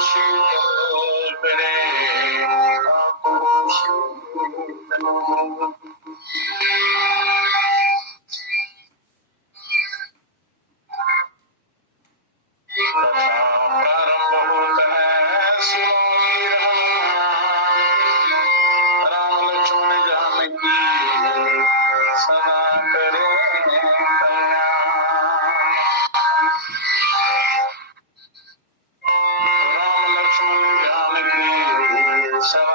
शीतल करे प्रारंभ होता है शिवों राम लक्ष्मण जानकी सदा करे राम लक्ष्मण जानकी सदा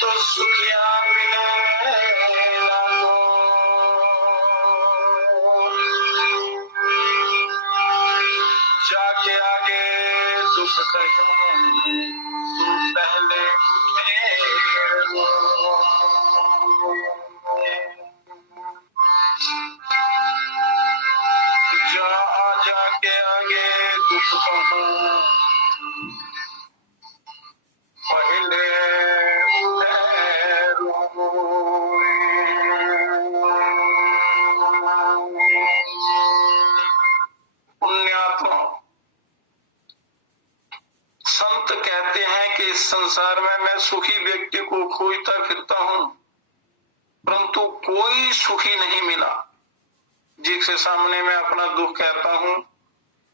तो सुखिया मिले जाके आगे दुख कहे तू पहले जाके आगे दुख कहूँ पहले पुण्यात्मा संत कहते हैं कि इस संसार में मैं सुखी व्यक्ति को खोजता फिरता हूं, परंतु कोई सुखी नहीं मिला। जिसके सामने मैं अपना दुख कहता हूं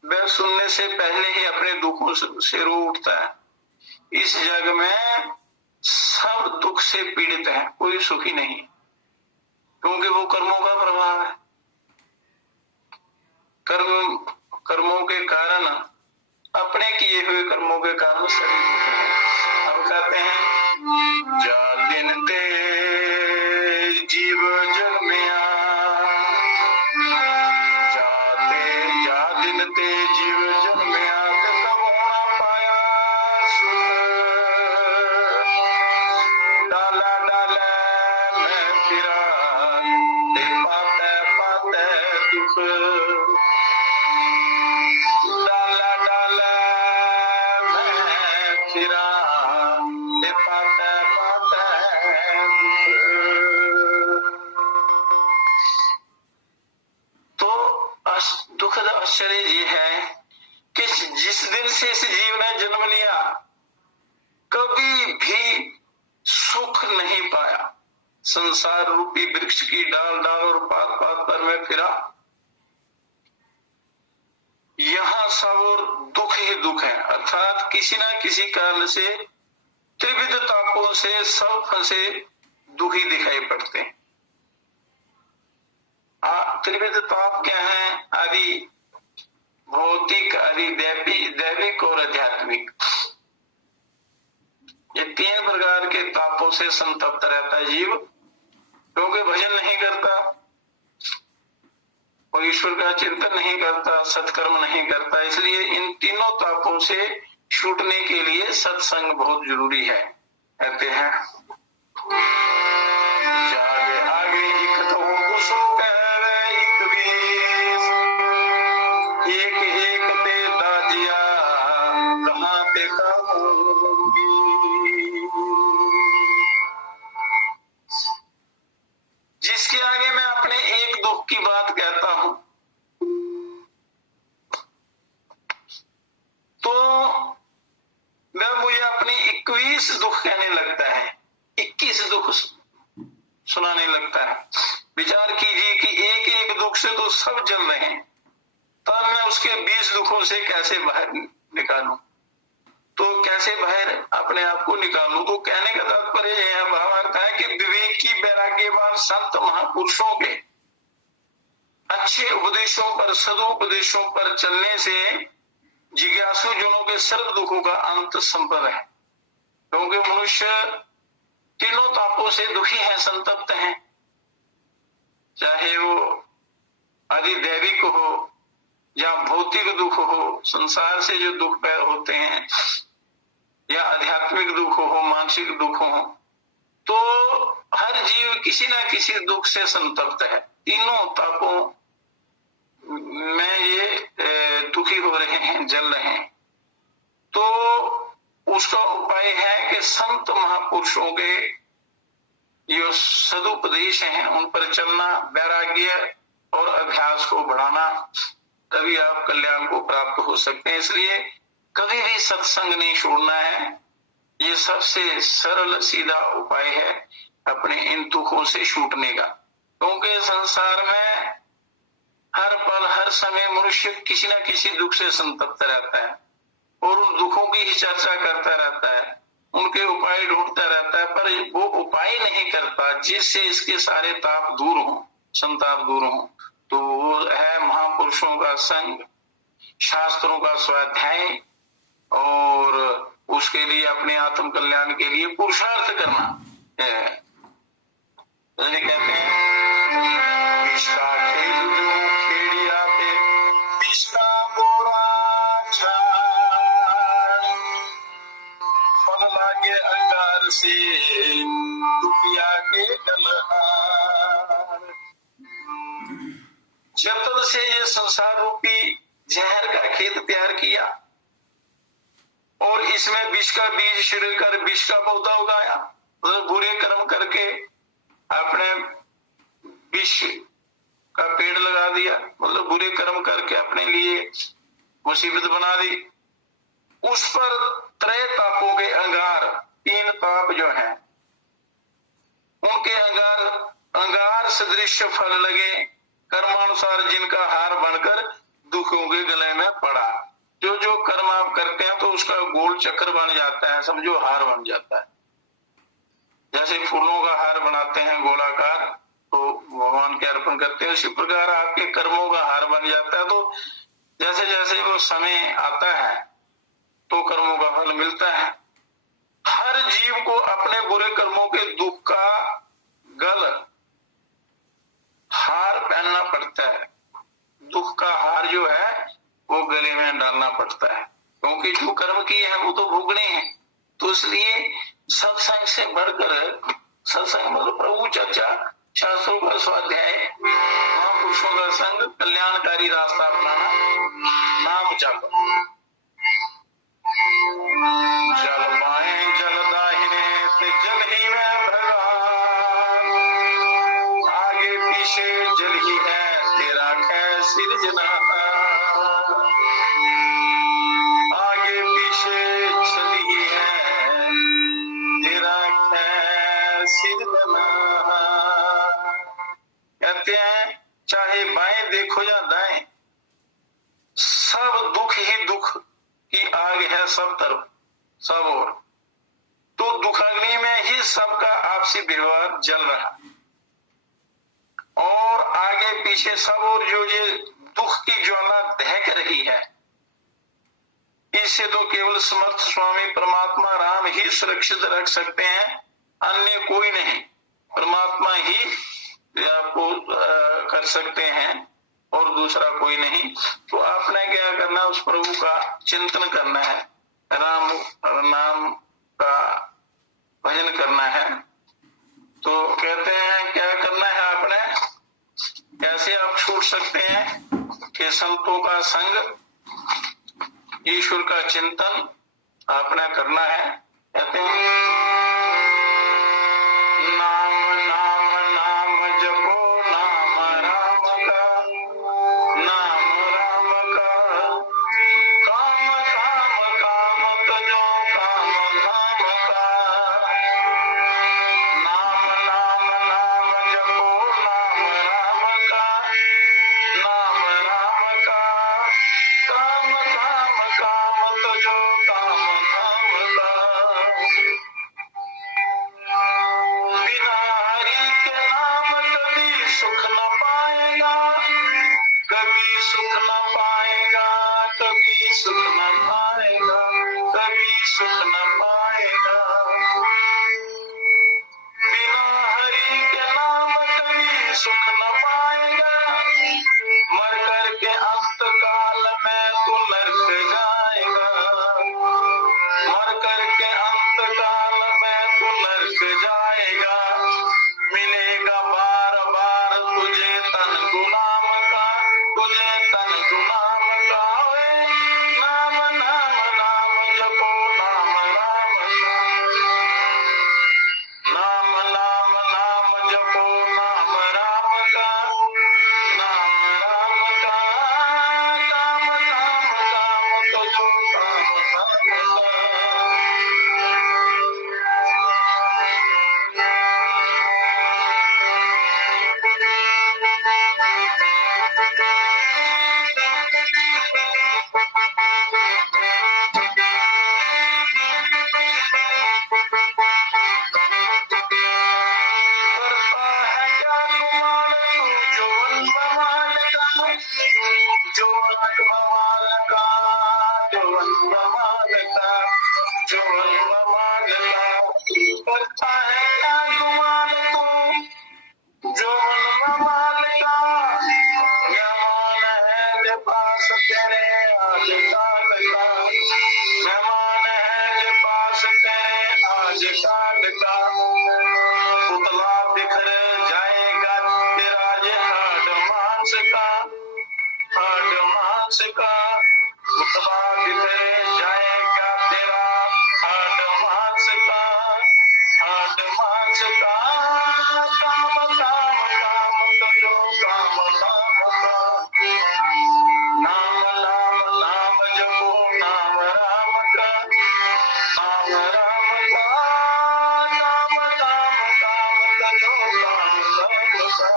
वह सुनने से पहले ही अपने दुखों से रो उठता है। इस जग में सब दुख से पीड़ित है, कोई सुखी नहीं, क्योंकि वो कर्मों का प्रभाव है। कर्मों के कारण, अपने किए हुए कर्मों के कारण शरीर। हम कहते हैं जा दिन ते जीव जन्मिया, जा दिन ते जीव जन्मिया कब होना पाया डाला डाला मैं फिरा पाते पाते दुख डाला डाला मैं फिरा पाते पाते तो दुखद आश्चर्य ये है कि जिस दिन से इस जीव ने जन्म लिया कभी भी सुख नहीं पाया। संसार रूपी वृक्ष की डाल डाल और पात पात पर मैं फिरा, यहाँ सब और दुख ही दुख है। अर्थात किसी न किसी कारण से त्रिविध तापों से सब फंसे दुखी दिखाई पड़ते हैं। त्रिविध ताप क्या है? आदि भौतिक, आदि दैविक और आध्यात्मिक। ये तीन प्रकार के तापों से संतप्त रहता है जीव, क्योंकि भजन नहीं करता और ईश्वर का चिंतन नहीं करता, सत्कर्म नहीं करता। इसलिए इन तीनों तापों से छूटने के लिए सत्संग बहुत जरूरी है। कहते हैं जागे आगे एक तो उसो कहवे एक बीस, एक एक ते दाजिया कहाँ ते कहूंगी। जिसके आगे मैं अपने एक दुख की बात कहता हूं तो वह मुझे अपने 21 दुख कहने लगता है, 21 दुख सुनाने लगता है। विचार कीजिए कि एक एक दुख से तो सब जल रहे हैं, तब मैं उसके 20 दुखों से कैसे बाहर निकालूं? तो कैसे बाहर अपने आप को निकालूं? तो कहने का तात्पर्य यह भावार्थ है कि विवेकी वैराग्यवान संत महापुरुषों के अच्छे उपदेशों पर, सदुपदेशों पर चलने से जिज्ञासु जनों के सर्व दुखों का अंत संभव है। क्योंकि मनुष्य तीनों तापों से दुखी है, संतप्त है, चाहे वो अधिदैविक हो या भौतिक दुख हो। संसार से जो दुख पैदा होते हैं या आध्यात्मिक दुख हो, मानसिक दुख हो, तो हर जीव किसी ना किसी दुख से संतप्त है। तीनों तापों में ये दुखी हो रहे हैं, जल रहे हैं। तो उसका उपाय है कि संत महापुरुषों के जो सदुपदेश हैं उन पर चलना, वैराग्य और अभ्यास को बढ़ाना, तभी आप कल्याण को प्राप्त हो सकते हैं। इसलिए कभी भी सत्संग नहीं छोड़ना है। ये सबसे सरल सीधा उपाय है अपने इन दुखों से छूटने का। क्योंकि संसार में हर पल हर समय मनुष्य किसी न किसी दुख से संतप्त रहता है और उन दुखों की ही चर्चा करता रहता है, उनके उपाय ढूंढता रहता है, पर वो उपाय नहीं करता जिससे इसके सारे ताप दूर हों, संताप दूर हों। तो वो है महापुरुषों का संग, शास्त्रों का स्वाध्याय और उसके लिए अपने आत्म कल्याण के लिए पुरुषार्थ करना है। कहते हैं विश्वा खेल जो खेड़ी आते, विश्वा बोरा छाड़, फल लागे अंगार से दुनिया के गलहार। जब तक से ये संसार रूपी जहर का खेत तैयार किया और इसमें विष का बीज छिड़कर विष का पौधा उगाया, मतलब बुरे कर्म करके अपने विष का पेड़ लगा दिया, मतलब बुरे कर्म करके अपने लिए मुसीबत बना दी। उस पर त्रय तापों के अंगार, तीन ताप जो हैं उनके अंगार सदृश फल लगे, कर्मानुसार जिनका हार बनकर दुखों के गले में पड़ा। जो जो कर्म आप करते हैं तो उसका गोल चक्र बन जाता है, समझो हार बन जाता है। जैसे फूलों का हार बनाते हैं गोलाकार, तो भगवान के अर्पण करते हैं, उसी प्रकार आपके कर्मों का हार बन जाता है। तो जैसे जैसे वो समय आता है तो कर्मों का फल मिलता है। हर जीव को अपने बुरे कर्मों के दुख का गल हार पहनना पड़ता है। दुख का हार जो है वो गले में डालना पड़ता है, क्योंकि जो कर्म किए हैं वो तो भोगने हैं। तो इसलिए सत्संग से बढ़कर, सत्संग मतलब प्रभु चर्चा, शास्त्रों का स्वाध्याय, महापुरुषों का संग, कल्याणकारी रास्ता अपनाना, नाम जप। जल पाए जल दाहिने से जल ही में भगवान, आगे पीछे जल ही है तेरा कै सिरजना, आगे पीछे जल ही है तेरा कै सिरजना। कहते हैं चाहे बाएं देखो या दाएं, सब दुख ही दुख की आग है सब तरफ, सब ओर। तो दुखाग्नि में ही सबका आपसी व्यवहार जल रहा और आगे पीछे सब और जो ये दुख की ज्वाला दहक रही है, इससे तो केवल समर्थ स्वामी परमात्मा राम ही सुरक्षित रख सकते हैं, अन्य कोई नहीं। परमात्मा ही आपको कर सकते हैं और दूसरा कोई नहीं। तो आपने क्या करना, उस प्रभु का चिंतन करना है, राम नाम का भजन करना है। तो कहते हैं क्या करना है आपने, कैसे आप छूट सकते हैं कि संतों का संग, ईश्वर का चिंतन आपने करना है। कहते हैं नाम नाम नाम जपो नाम राम का, नाम राम का, काम काम काम तजो काम धाम का, नाम नाम नाम जपो नाम राम का, नाम राम का, काम काम काम तजो काम धाम का। बिना हरि के नाम कभी सुख न पाएगा, कभी सुख न पाएगा, कभी सुख न पाएगा, कभी सुख न पाएगा। बिना हरि के नाम कभी सुख न पाएगा, मर कर के अंत काल में तू नरक जाएगा, मर कर के लुढ़क जाएगा, मिलेगा बार बार तुझे तन गुलाम का, तुझे तन गुलाम का। ओए नाम नाम नाम जपो नाम राम का, नाम नाम नाम जपो नाम राम का, नाम राम का। काम काम काम तो जो काम काम का। करता है क्या गुमान तू जोवन बवाल का, जोवन बवाल का, जोवन बवाल का, जोवन बवाल का। करता है क्या गुमान तू जोवन बवाल का, मेहमान है जे पास तेरे आज काल का, मेहमान है जे पास तेरे आज काल का। पुतला बिखर जाएगा तेरा ये हाड मांस का, हाड मांस का। पुतला बिखर जाएगा तेरा हाड मांस का, हाड मांस का। काम काम काम करो काम काम का, नाम नाम नाम जपो नाम राम का, नाम राम का। काम काम काम करो काम काम का,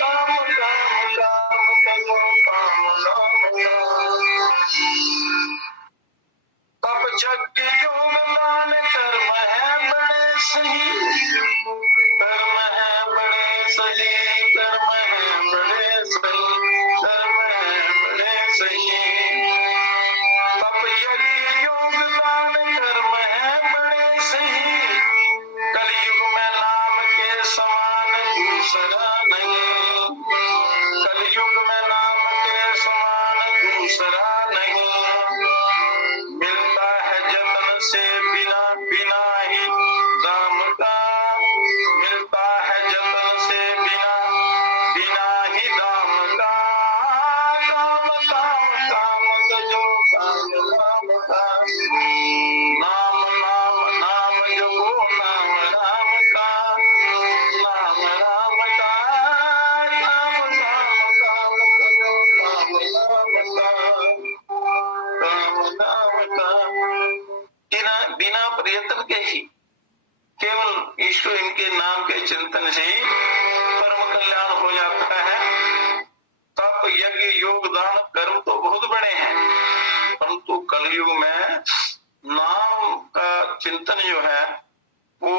काम काम काम करो काम काम का। तब जग योगदान कर्म है बड़े सही, कर्म है बड़े सही, कर्म है बड़े सही, कर्म है बड़े सही। तब यज्ञ योगदान कर्म है बड़े सही, कलयुग में नाम के समान दूसरा नहीं, कलयुग में नाम के समान दूसरा नहीं। मिलता है जतन से बिना बिना ही दाम का, मिलता है जतन से बिना बिना ही दाम का। काम काम काम जो काम राम का, नाम नाम नाम जपो नाम राम का, नाम राम का। काम काम काम जो काम राम का, काम नाम का। बिना प्रयत्न के ही केवल ईश्वर इनके नाम के चिंतन से ही परम कल्याण हो जाता है। तप यज्ञ योगदान कर्म तो बहुत बड़े हैं, परंतु कलयुग में नाम का चिंतन जो है वो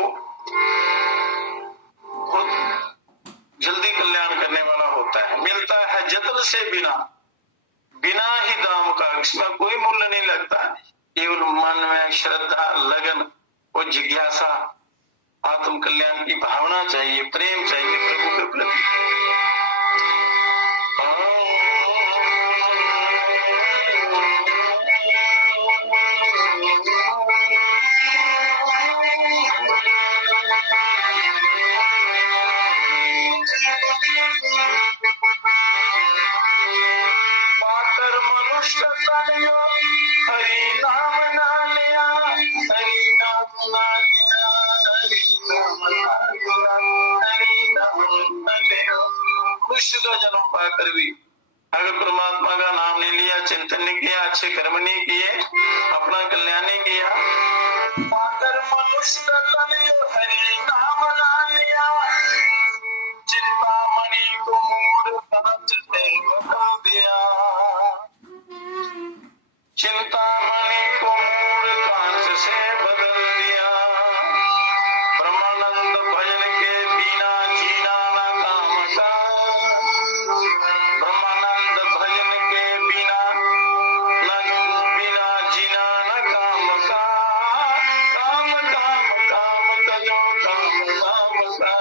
बहुत जल्दी कल्याण करने वाला होता है। मिलता है जतन से बिना बिना ही दाम का, इसमें कोई मूल्य नहीं लगता। केवल मन में श्रद्धा लगन और जिज्ञासा, आत्म कल्याण की भावना चाहिए, प्रेम चाहिए प्रभु के प्रति। पाकर मनुष्य तनियो हरि नाम ना लिया, हरि नाम ना लिया, हरि नाम ना लिया, हरि नाम ना लिया। मनुष्य का जन्म पाकर भी अगर परमात्मा का नाम नहीं लिया, चिंतन नहीं किया, अच्छे कर्म नहीं किए, अपना कल्याण नहीं किया। पाकर मनुष्य तनियो हरि नाम ना लिया, चिंतामणि को मूढ़ कांच से बदल दिया, चिंतामणि को मूढ़ कांच से बदल दिया। ब्रह्मानंद भजन के बिना जीना न काम का, ब्रह्मानंद भजन के बिना जीना न काम का। काम काम काम करो काम काम का,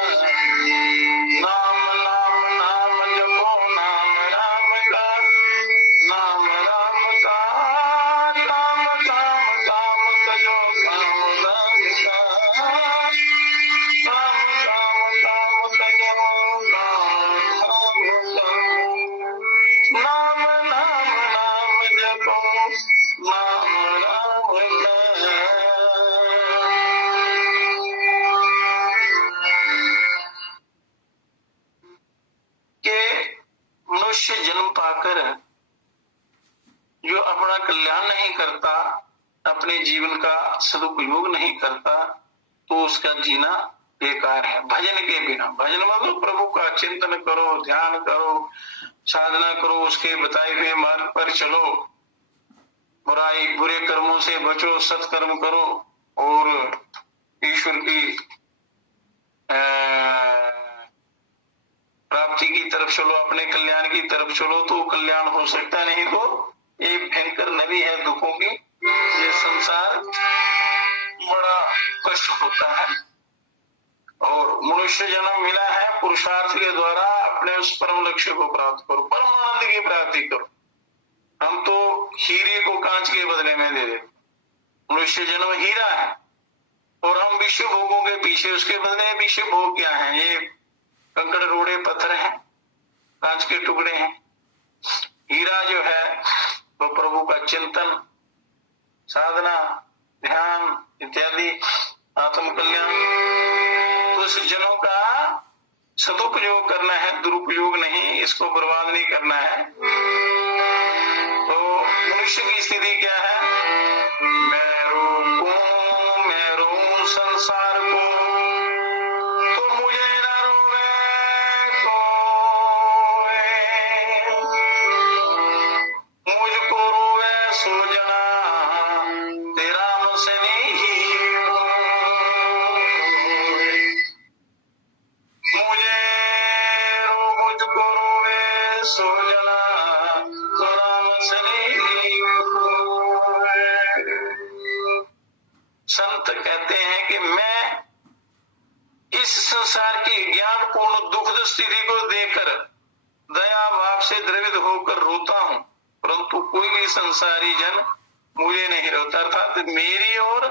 नाम नाम नाम जपो कल्याण नहीं करता, अपने जीवन का सदुपयोग नहीं करता, तो उसका जीना बेकार है। भजन के बिना, भजन मतलब प्रभु का चिंतन करो, ध्यान करो, साधना करो, उसके बताए हुए मार्ग पर चलो, बुराई बुरे कर्मों से बचो, सत्कर्म करो और ईश्वर की प्राप्ति की तरफ चलो, अपने कल्याण की तरफ चलो, तो कल्याण हो सकता, नहीं तो ये भयंकर नदी है दुखों की, ये संसार बड़ा कष्ट होता है। और मनुष्य जन्म मिला है पुरुषार्थ के द्वारा, अपने उस परम लक्ष्य को प्राप्त करो, परमानंद की प्राप्ति करो। हम तो हीरे को कांच के बदले में दे देते, मनुष्य जन्म हीरा है और हम विश्व भोगों के पीछे, उसके बदले विश्व भोग क्या है, ये कंकड़ रोड़े पत्थर हैं, कांच के टुकड़े हैं। हीरा जो है वो प्रभु का चिंतन, साधना, ध्यान इत्यादि, आत्म कल्याण। तो उस जनों का सदुपयोग करना है, दुरुपयोग नहीं, इसको बर्बाद नहीं करना है। तो मनुष्य की स्थिति क्या है, मैं रोकूं, मैं रोऊं संसार को, तो मुझे न रोवे कोई, मुझको रोवे सो जना, तेरा मसनी मुझे मुझको रोवे सो जना, तेरा मसनी। संत कहते हैं कि मैं इस संसार की ज्ञानपूर्ण दुखद स्थिति को देखकर दया भाव से द्रवित होकर रोता हूं, परंतु कोई भी संसारी जन मुझे नहीं रोता, अर्थात मेरी ओर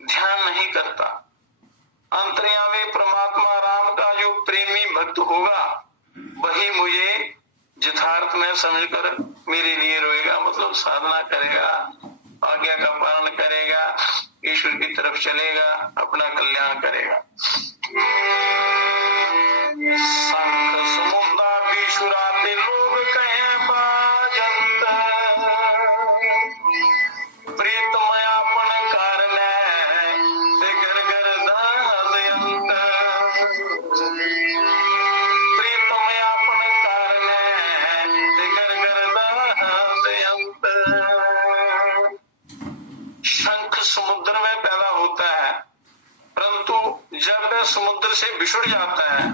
ध्यान नहीं करता। अंतर्यामी परमात्मा राम का जो प्रेमी भक्त होगा वही मुझे यथार्थ में समझकर मेरे लिए रोएगा, मतलब साधना करेगा, आज्ञा का पालन करेगा, ईश्वर की तरफ चलेगा, अपना कल्याण करेगा। शंख समुद्र विशुराते लोग कहे बाजंत, प्रीतमयापन कारण घर घर दयंत, प्रीतमयापन कारण घर घर दयंत। शंख समुद्र में पैदा होता है, परंतु जब वह समुद्र से बिछुड़ जाता है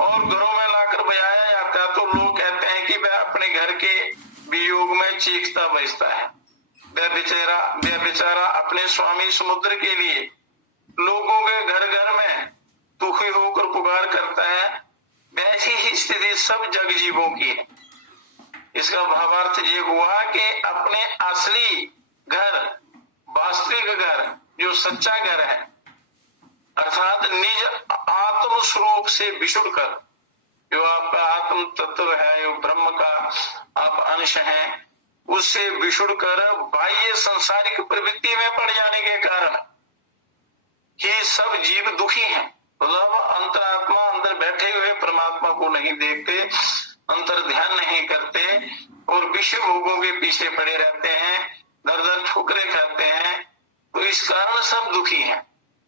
और घरों में लाकर बजाया जाता है, तो लोग कहते हैं कि वह अपने घर के वियोग में चीखता बजता है। वह बेचारा अपने स्वामी समुद्र के लिए लोगों के घर घर में दुखी होकर पुकार करता है। वैसी ही स्थिति सब जग जीवों की है। इसका भावार्थ ये हुआ कि अपने असली घर, वास्तविक घर, जो सच्चा घर है, अर्थात निज आत्म स्वरूप से बिछुड़कर, जो आपका आत्म तत्व है, जो ब्रह्म का आप अंश हैं, उससे बिछुड़कर बाह्य सांसारिक प्रवृत्ति में पड़ जाने के कारण ही सब जीव दुखी हैं। मतलब अंतरात्मा अंदर बैठे हुए परमात्मा को नहीं देखते, अंतर ध्यान नहीं करते और विश्व भोगों के पीछे पड़े रहते हैं, दर दर ठोकरे खाते हैं। तो इस कारण सब दुखी हैं,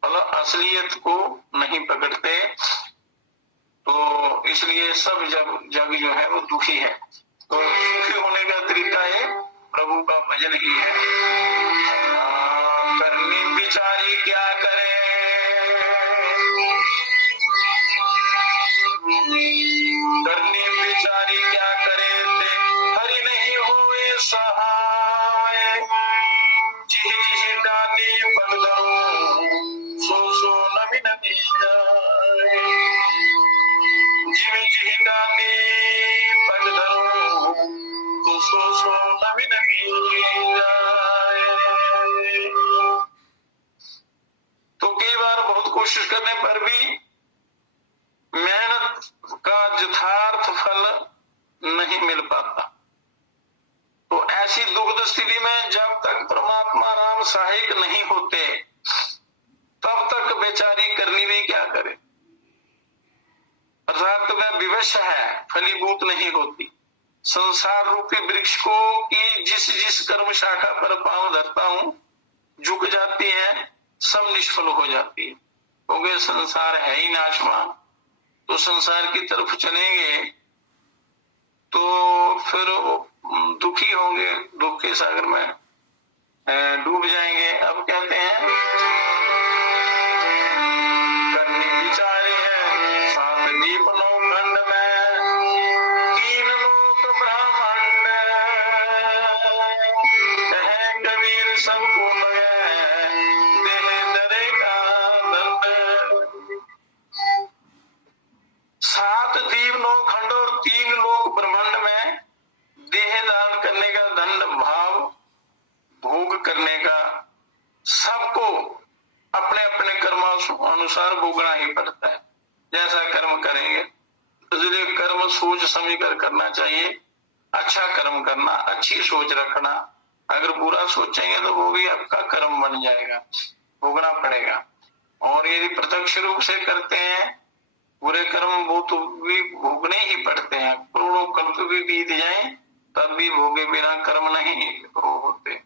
मतलब असलियत को नहीं पकड़ते, तो इसलिए सब जग जो है वो दुखी है। तो सुखी होने का तरीका ये प्रभु का भजन ही है। करनी बिचारी क्या करे, करनी बिचारी क्या करे, हरि नहीं होए सहाय, जिहि जिहि डाली पगलरो, सो सो नमी नमी जाए, जिहि जिहि डाली पगलरो, तो सो सो नमी नमी जाए। तो कई बार बहुत कोशिश करने पर भी मेहनत का यथार्थ फल नहीं मिल पाता। तो ऐसी दुखद स्थिति में जब तक परमात्मा राम सहायक नहीं होते, तब तक बेचारी करनी भी क्या करे, अर्थात वह विवश है, फलीभूत नहीं होती। संसार रूपी वृक्ष को कि जिस जिस कर्म शाखा पर पांव धरता हूं झुक जाती है, सब निष्फल हो जाती है। क्योंकि संसार है ही नाशवान, तो संसार की तरफ चलेंगे तो फिर दुखी होंगे, दुख के सागर में डूब जाएंगे। अब कहते हैं करनी विचारी है सात दीप नौ खंड में, तीन लोक ब्रह्मांड, कहे कबीर सबको लगे देह दरे का दंड। सात दीप नौ खंड और तीन लोक ब्रह्मांड में देह दान करने का दंड भाव भोग करने का सबको अपने अपने कर्म अनुसार भोगना ही पड़ता है। जैसा कर्म करेंगे तो इसलिए कर्म सोच समझ कर करना चाहिए। अच्छा कर्म करना, अच्छी सोच रखना। अगर बुरा सोचेंगे तो वो भी आपका कर्म बन जाएगा, भोगना पड़ेगा। और यदि प्रत्यक्ष रूप से करते हैं बुरे कर्म वो तो भी भोगने ही पड़ते हैं। करोड़ों कल्प भी बीत जाए तब भी भोगे बिना कर्म नहीं होते,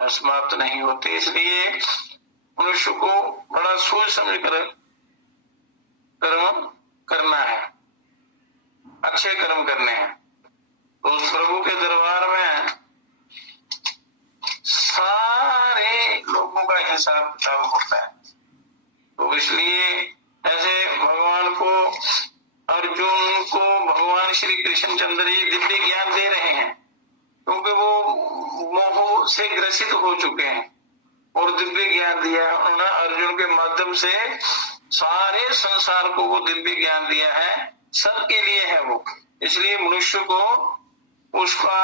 समाप्त नहीं होते। इसलिए मनुष्य को बड़ा सोच समझ कर कर्म करना है, अच्छे कर्म करने हैं। तो उस प्रभु के दरबार में सारे लोगों का हिसाब किताब होता है। तो इसलिए ऐसे भगवान को, अर्जुन को भगवान श्री कृष्णचंद्र जी दिव्य ज्ञान दे रहे हैं, क्योंकि वो मोह से ग्रसित हो चुके हैं और दिव्य ज्ञान दिया है उन्होंने। अर्जुन के माध्यम से सारे संसार को वो दिव्य ज्ञान दिया है, सबके लिए है वो। इसलिए मनुष्य को उसका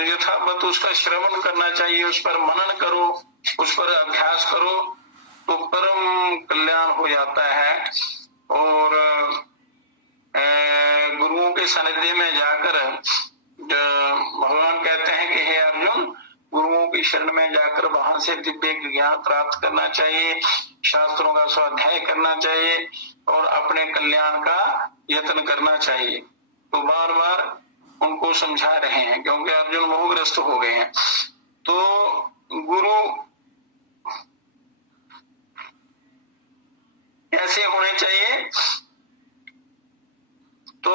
यथावत उसका श्रवण करना चाहिए, उस पर मनन करो, उस पर अभ्यास करो तो परम कल्याण हो जाता है। और गुरुओं के सानिध्य में जाकर भगवान कहते हैं कि हे अर्जुन, गुरुओं की शरण में जाकर वहां से दिव्य ज्ञान प्राप्त करना चाहिए, शास्त्रों का स्वाध्याय करना चाहिए और अपने कल्याण का यत्न करना चाहिए। तो बार बार उनको समझा रहे हैं, क्योंकि अर्जुन मोहग्रस्त हो गए हैं। तो गुरु कैसे होने चाहिए? तो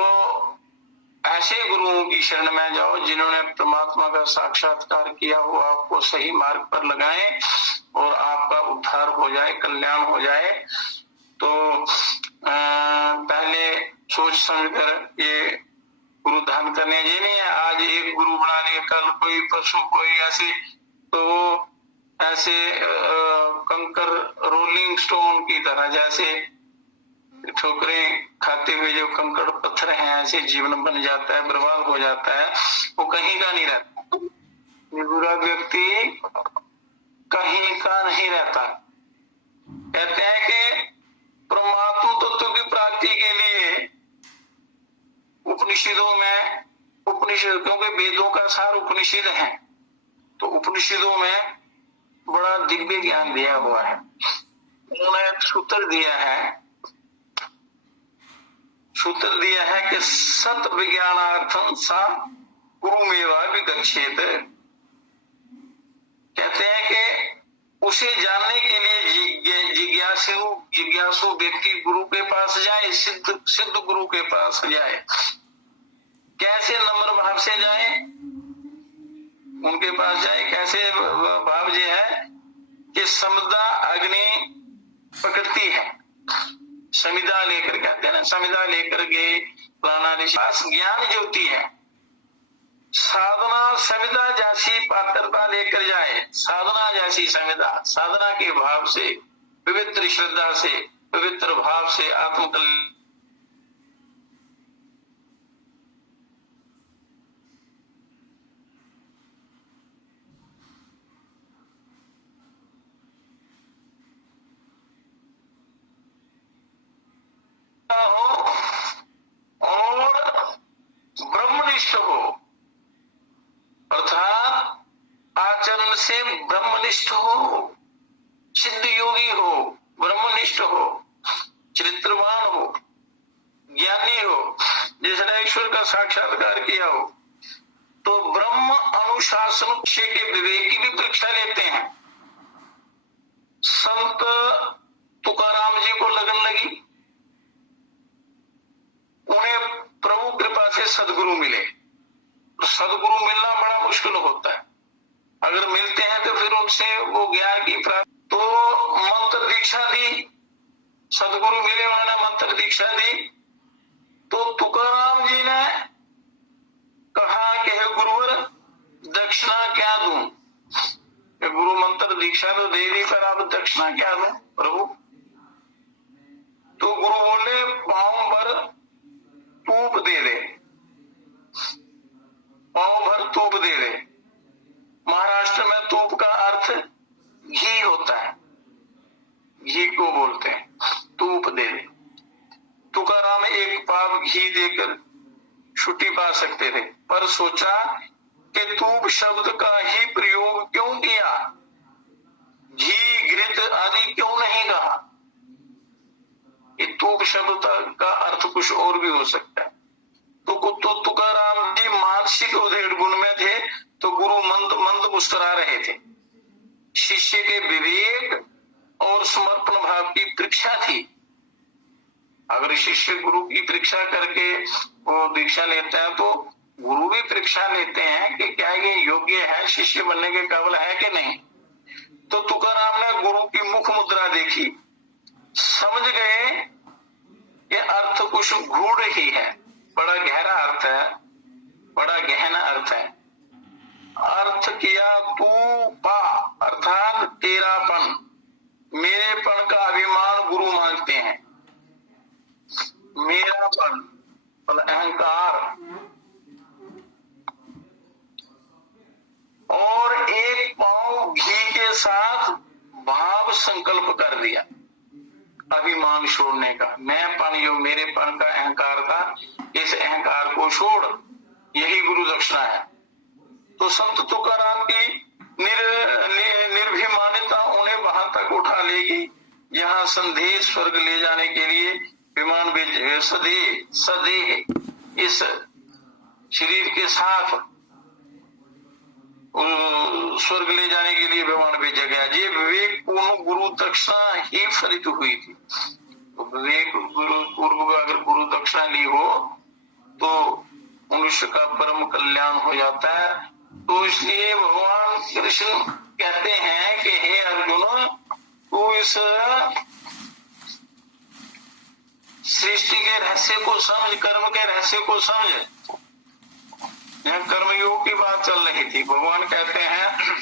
ऐसे गुरुओं की शरण में जाओ जिन्होंने परमात्मा का साक्षात्कार किया हो, आपको सही मार्ग पर लगाएं और आपका उद्धार हो जाए, कल्याण हो जाए। तो पहले सोच समझकर ये गुरु धारण करने, ये नहीं है आज एक गुरु बना लिया, कल कोई, परसों कोई, ऐसे। तो ऐसे कंकर रोलिंग स्टोन की तरह जैसे ठोकरें खाते हुए जो कंकड़ पत्थर हैं, ऐसे जीवन बन जाता है, बर्बाद हो जाता है, वो कहीं का नहीं रहता। बुरा व्यक्ति कहीं का नहीं रहता। कहते हैं कि परमात्म तत्व की प्राप्ति के लिए उपनिषदों में, उपनिषद क्योंकि वेदों का सार उपनिषद है, तो उपनिषदों में बड़ा दिव्य ज्ञान दिया हुआ है। उन्होंने सूत्र दिया है, सूत्र दिया है कि सत विज्ञानार्थम सा गुरुमेवा विगच्छेत। कहते हैं कि उसे जानने के लिए जिज्ञासु व्यक्ति गुरु के पास जाए, सिद्ध गुरु के पास जाए। कैसे नम्र भाव से जाए, उनके पास जाए। कैसे भाव ये है कि समिधा अग्नि पकड़ती है, समिधा लेकर, कहते हैं ना, समिधा लेकर के फलाना ऋषि पास ज्ञान ज्योति है। साधना समिधा जैसी पात्रता लेकर जाए, साधना जैसी समिधा, साधना के भाव से, पवित्र श्रद्धा से, पवित्र भाव से आत्मकल्याण हो और ब्रह्मनिष्ठ हो, अर्थात आचरण से ब्रह्मनिष्ठ हो, सिद्ध योगी हो, ब्रह्मनिष्ठ हो, चरित्रवान हो, ज्ञानी हो। जिसने ईश्वर का साक्षात्कार किया हो, तो ब्रह्म अनुशासन के विवेक की भी परीक्षा लेते हैं। संत तुकाराम जी को लगन लगी, उन्हें प्रभु कृपा से सदगुरु मिले। तो सदगुरु मिलना बड़ा मुश्किल होता है, अगर मिलते हैं तो फिर उनसे वो ज्ञान की प्राप्ति। तो मंत्र दीक्षा दी, सदगुरु मिले, उन्होंने मंत्र दीक्षा दी। तो तुकाराम जी ने कहा कि हे गुरुवर, दक्षिणा क्या दूं? गुरु मंत्र दीक्षा तो दे दी, पर आप दक्षिणा क्या दूं प्रभु? तो गुरु बोले, पांव भर तूप दे दे, पांव भर तूप दे दे। महाराष्ट्र में तूप का अर्थ घी होता है, घी को बोलते हैं, तूप दे दे। तुकाराम एक पाव घी देकर छुट्टी पा सकते थे, पर सोचा कि तूप शब्द का ही प्रयोग क्यों किया, घी घृत आदि क्यों नहीं कहा? ये तूप शब्द का अर्थ कुछ और भी हो सकता है। तो तुकाराम जी मानसिक उधेड़ गुण में थे, तो गुरु मंद मंद मुस्कुरा रहे थे। शिष्य के विवेक और समर्पण भाव की परीक्षा थी। अगर शिष्य गुरु की परीक्षा करके वो दीक्षा लेता है, तो गुरु भी परीक्षा लेते हैं कि क्या ये योग्य है, शिष्य बनने के काबिल है कि नहीं। तो तुकाराम ने गुरु की मुख मुद्रा देखी, समझ गए ये अर्थ कुछ गूढ़ ही है, बड़ा गहरा अर्थ है, बड़ा गहना अर्थ है। अर्थ किया तू पा, अर्थात तेरापन, मेरेपन का अभिमान गुरु मांगते हैं। मेरापन मतलब अहंकार। और एक पांव घी के साथ भाव संकल्प कर दिया अभिमान छोड़ने का। मैंपन जो मेरेपन का अहंकार था, इस अहंकार को छोड़, यही गुरु दक्षिणा है। तो संत तुकाराम की निर्भिमानिता उन्हें वहां तक उठा लेगी जहां संदेश स्वर्ग ले जाने के लिए विमान सदेह इस शरीर के साथ स्वर्ग ले जाने के लिए विमान भेजा गया। ये विवेक पूर्ण गुरु दक्षिणा ही फलित हुई थी। तो विवेक गुरु पूर्व अगर गुरु दक्षिणा ली हो तो मनुष्य का परम कल्याण हो जाता है। तो इसलिए भगवान कृष्ण कहते हैं कि हे अर्जुन, तू इस सृष्टि के रहस्य को समझ, कर्म के रहस्य को समझ। यहाँ कर्मयोग की बात चल रही थी। भगवान कहते हैं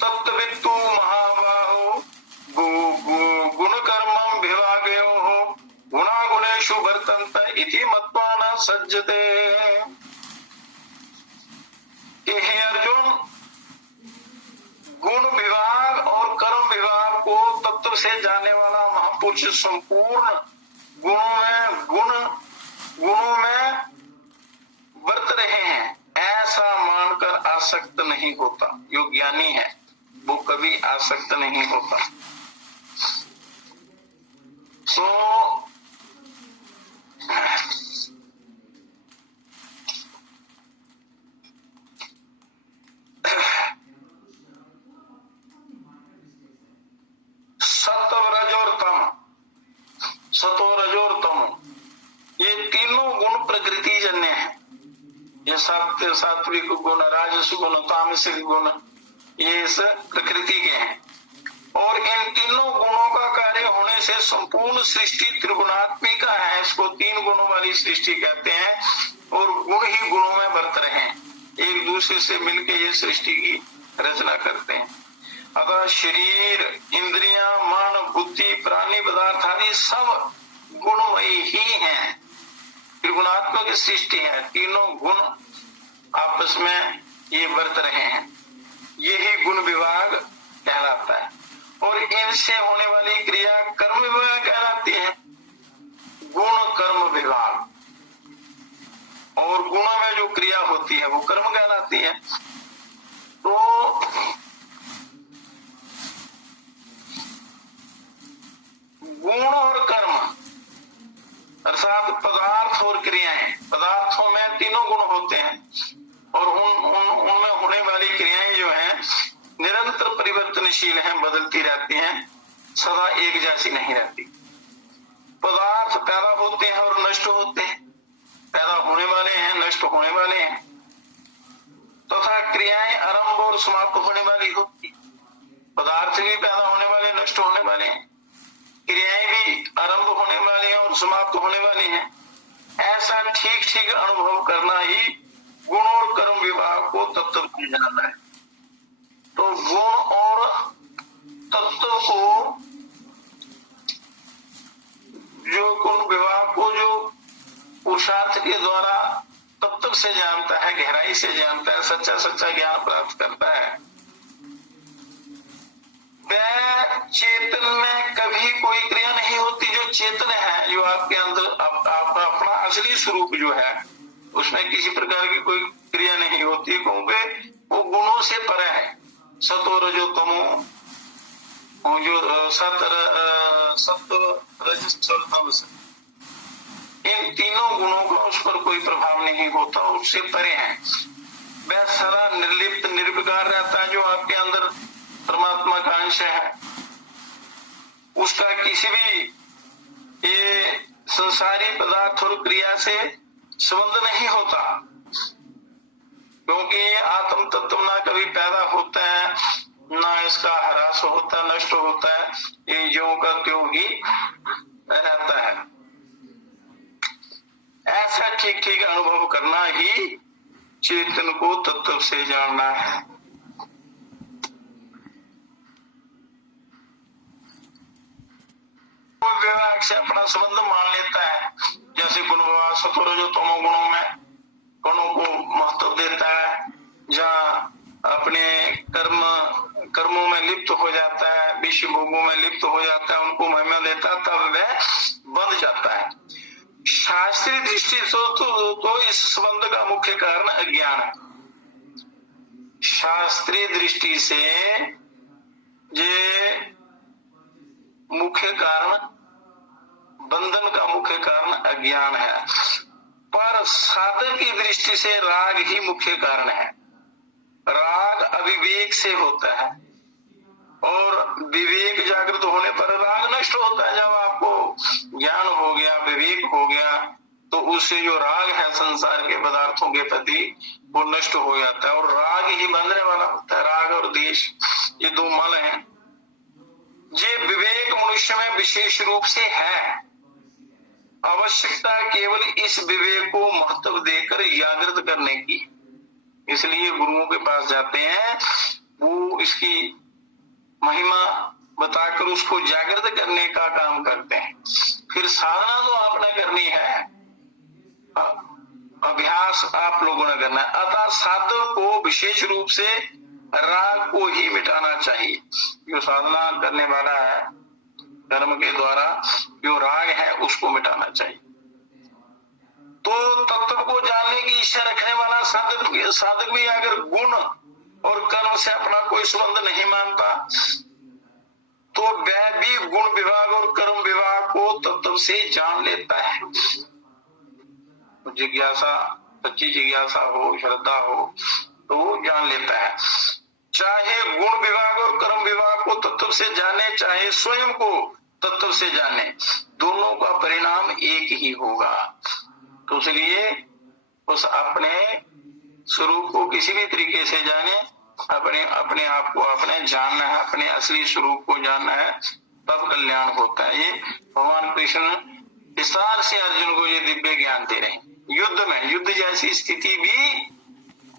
तत्वित्तु महाबाहो गुण कर्मम विभागयो हो गुणा गुणेषु वर्तन्त इति मत्वा न सज्जते। हे अर्जुन, गुण विभाग और कर्म विभाग को तत्व से जानने वाला महापुरुष संपूर्ण गुणों में वर्त रहे हैं, ऐसा मानकर आसक्त नहीं होता। जो ज्ञानी है वो कभी आसक्त नहीं होता। तो सतो रजोर तमो, ये तीनों गुण प्रकृति जन्य है। ये सत्य सात्विक गुण, राजस गुण, तामसिक गुण, ये इस प्रकृति के हैं। और इन तीनों गुणों का कार्य होने से संपूर्ण सृष्टि त्रिगुणात्मिका है। इसको तीन गुणों वाली सृष्टि कहते हैं। और गुण ही गुणों में बरत रहे हैं, एक दूसरे से मिलकर ये सृष्टि की रचना करते हैं। अतः शरीर, इंद्रियां, मन, बुद्धि, प्राणी पदार्थ आदि सब गुणमयी ही हैं। त्रिगुणात्मक सृष्टि है। तीनों गुण आपस में ये बरत रहे हैं, यही गुण विभाग कहलाता है। और इनसे होने वाली क्रिया कर्म विभाग कहलाती है। गुण कर्म विभाग, और गुणों में जो क्रिया होती है वो कर्म कहलाती है। तो गुण और कर्म अर्थात पदार्थ पदार्थ और क्रियाएं, पदार्थों में तीनों गुण होते हैं और उनमें होने वाली क्रियाएं जो हैं निरंतर परिवर्तनशील हैं, बदलती रहती हैं, सदा एक जैसी नहीं रहती। पदार्थ पैदा होते हैं और नष्ट होते हैं, पैदा होने वाले हैं, नष्ट होने वाले हैं, तथा क्रियाएं आरंभ और समाप्त होने वाली होती। पदार्थ भी पैदा होने वाले, नष्ट होने वाले हैं, क्रियाएं भी आरंभ होने वाली हैं और समाप्त होने वाली हैं। ऐसा ठीक ठीक अनुभव करना ही गुण और कर्म विभाग को तत्व जानना है। तो गुण और तत्व को, जो गुण विभाग को जो पुरुषार्थ के द्वारा तत्व से जानता है, गहराई से जानता है, सच्चा सच्चा ज्ञान प्राप्त करता है, वह चेतन में कभी कोई क्रिया नहीं होती। जो चेतन है, जो आपके अंदर आपका अपना असली स्वरूप जो है, उसमें किसी प्रकार की कोई क्रिया नहीं होती, क्योंकि वो गुणों से परे है। सतो रजो तमो, जो सत्व रजस और तमस, इन तीनों गुणों का उस पर कोई प्रभाव नहीं होता, उससे परे है। वह सदा निर्लिप्त निर्विकार रहता है। जो आपके अंदर परमात्मा का अंश है, उसका किसी भी ये संसारी पदार्थ और क्रिया से संबंध नहीं होता, क्योंकि ये आत्म तत्व ना कभी पैदा होता है, ना इसका ह्रास होता, नष्ट होता है, ये ज्यों का त्यों ही रहता है। ऐसा ठीक ठीक अनुभव करना ही चेतन को तत्व से जानना है। विभाग से अपना संबंध मान लेता है, जैसे गुण विभाग सत्व रजो तमो गुणों में गुणों को महत्व देता है, जहाँ अपने कर्मों में लिप्त हो जाता है, विषय भोगों में लिप्त हो जाता है, उनको महिमा देता है, तब वह बंध जाता है। शास्त्रीय दृष्टि तो इस संबंध का मुख्य कारण अज्ञान है। शास्त्रीय दृष्टि से ये मुख्य कारण, बंधन का मुख्य कारण अज्ञान है, पर साधक की दृष्टि से राग ही मुख्य कारण है। राग अविवेक से होता है और विवेक जागृत होने पर राग नष्ट होता है। जब आपको ज्ञान हो गया, विवेक हो गया, तो उससे जो राग है संसार के पदार्थों के प्रति, वो नष्ट हो जाता है और राग ही बंधने वाला होता है। राग और द्वेष ये दो मल हैं। ये विवेक मनुष्य में विशेष रूप से है। आवश्यकता केवल इस विवेक को महत्व देकर जागृत करने की, इसलिए गुरुओं के पास जाते हैं, वो इसकी महिमा बताकर उसको जागृत करने का काम करते हैं। फिर साधना तो आपने करनी है, अभ्यास आप लोगों ने करना है। अतः साधक को विशेष रूप से राग को ही मिटाना चाहिए। जो साधना करने वाला है, कर्म के द्वारा जो राग है उसको मिटाना चाहिए। तो तत्व को जानने की इच्छा रखने वाला साधक भी अगर गुण और कर्म से अपना कोई संबंध नहीं मानता, तो वह भी गुण विभाग और कर्म विभाग को तत्व से जान लेता है। जिज्ञासा, सच्ची जिज्ञासा हो, श्रद्धा हो, तो वो जान लेता है। चाहे गुण विभाग और कर्म विभाग को तत्व से जाने, चाहे स्वयं को तत्व से जाने, दोनों का परिणाम एक ही होगा। तो इसलिए उस अपने स्वरूप को किसी भी तरीके से जाने, अपने आप को अपने जानना है, अपने असली स्वरूप को जानना है, तब कल्याण होता है। ये भगवान कृष्ण विस्तार से अर्जुन को ये दिव्य ज्ञान दे रहे हैं। युद्ध में, युद्ध जैसी स्थिति भी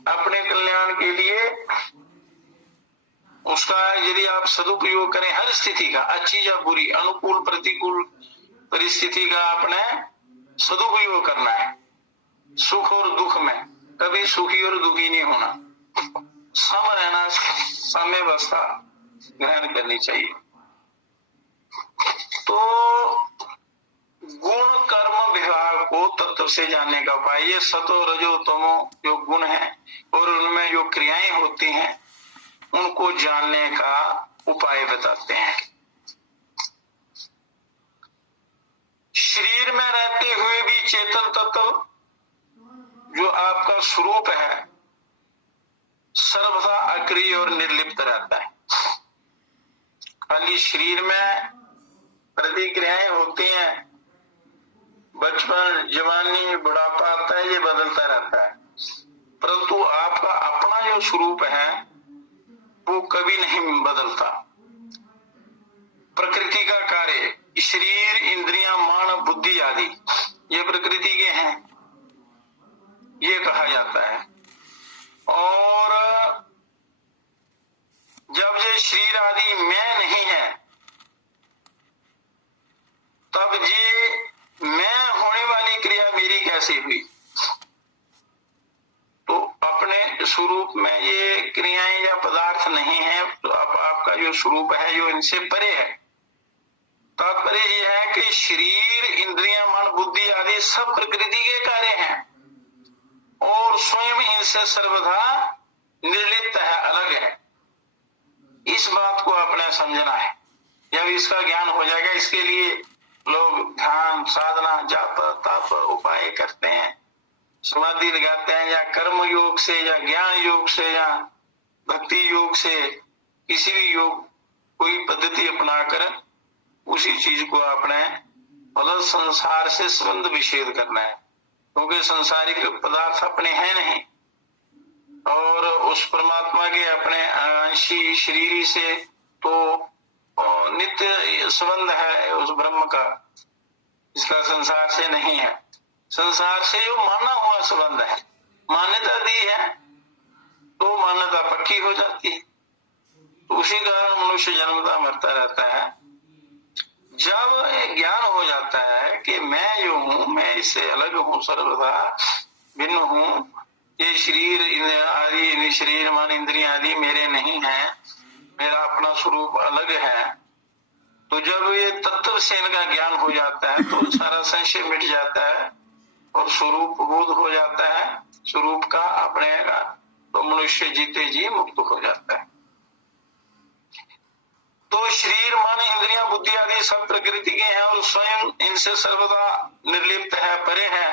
अपने कल्याण के लिए उसका यदि आप सदुपयोग करें, हर स्थिति का, अच्छी या बुरी, अनुकूल प्रतिकूल परिस्थिति का अपने सदुपयोग करना है। सुख और दुख में कभी सुखी और दुखी नहीं होना, सम रहना, साम्यावस्था ग्रहण करनी चाहिए। तो गुण कर्म विभाग को तत्व से जानने का उपाय, ये सतो रजो तमो जो गुण है और उनमें जो क्रियाएं होती हैं, उनको जानने का उपाय बताते हैं। शरीर में रहते हुए भी चेतन तत्व स्वरूप है सर्वदा अक्रिय और निर्लिप्त रहता है। खाली शरीर में प्रतिक्रियाएं होती हैं, बचपन, जवानी, बुढ़ापा आता है, ये बदलता रहता है, परंतु आपका अपना जो स्वरूप है वो कभी नहीं बदलता। प्रकृति का कार्य, शरीर, इंद्रियां, मन, बुद्धि आदि ये प्रकृति के हैं, ये कहा जाता है। और जब ये शरीर आदि मैं नहीं है, तब ये मैं होने वाली क्रिया मेरी कैसे हुई? तो अपने स्वरूप में ये क्रियाएं या पदार्थ नहीं है, तो आपका जो स्वरूप है जो इनसे परे है। तात्पर्य यह है कि शरीर, इंद्रियां, मन, बुद्धि आदि सब प्रकृति के कार्य हैं और स्वयं इनसे सर्वदा निर्लिप्त है, अलग है। इस बात को आपने समझना है। जब इसका ज्ञान हो जाएगा, इसके लिए लोग ध्यान, साधना, जाप, तप, उपाय करते हैं, समाधि लगाते हैं, या कर्म योग से या ज्ञान योग से या भक्ति योग से, किसी भी योग कोई पद्धति अपनाकर उसी चीज को आपने मतलब संसार से संबंध विच्छेद करना है, क्योंकि संसारिक पदार्थ अपने हैं नहीं और उस परमात्मा के अपने अंशी शरीरी से तो नित्य संबंध है उस ब्रह्म का, इसका संसार से नहीं है। संसार से जो माना हुआ संबंध है, मान्यता दी है, तो मान्यता पक्की हो जाती है। तो उसी कारण मनुष्य जन्मता मरता रहता है। जब ज्ञान हो जाता है कि मैं जो हूँ, मैं इससे अलग हूँ, सर्वदा भिन्न हूँ, ये शरीर आदि, शरीर, मन, इंद्रियां आदि मेरे नहीं है, मेरा अपना स्वरूप अलग है, तो जब ये तत्व से इनका ज्ञान हो जाता है तो सारा संशय मिट जाता है और स्वरूप बोध हो जाता है, स्वरूप का अपने का, तो मनुष्य जीते जी मुक्त हो जाता है। तो शरीर, मन, इंद्रियां, बुद्धि आदि सब प्रकृति के हैं और स्वयं इनसे सर्वदा निर्लिप्त है, परे है।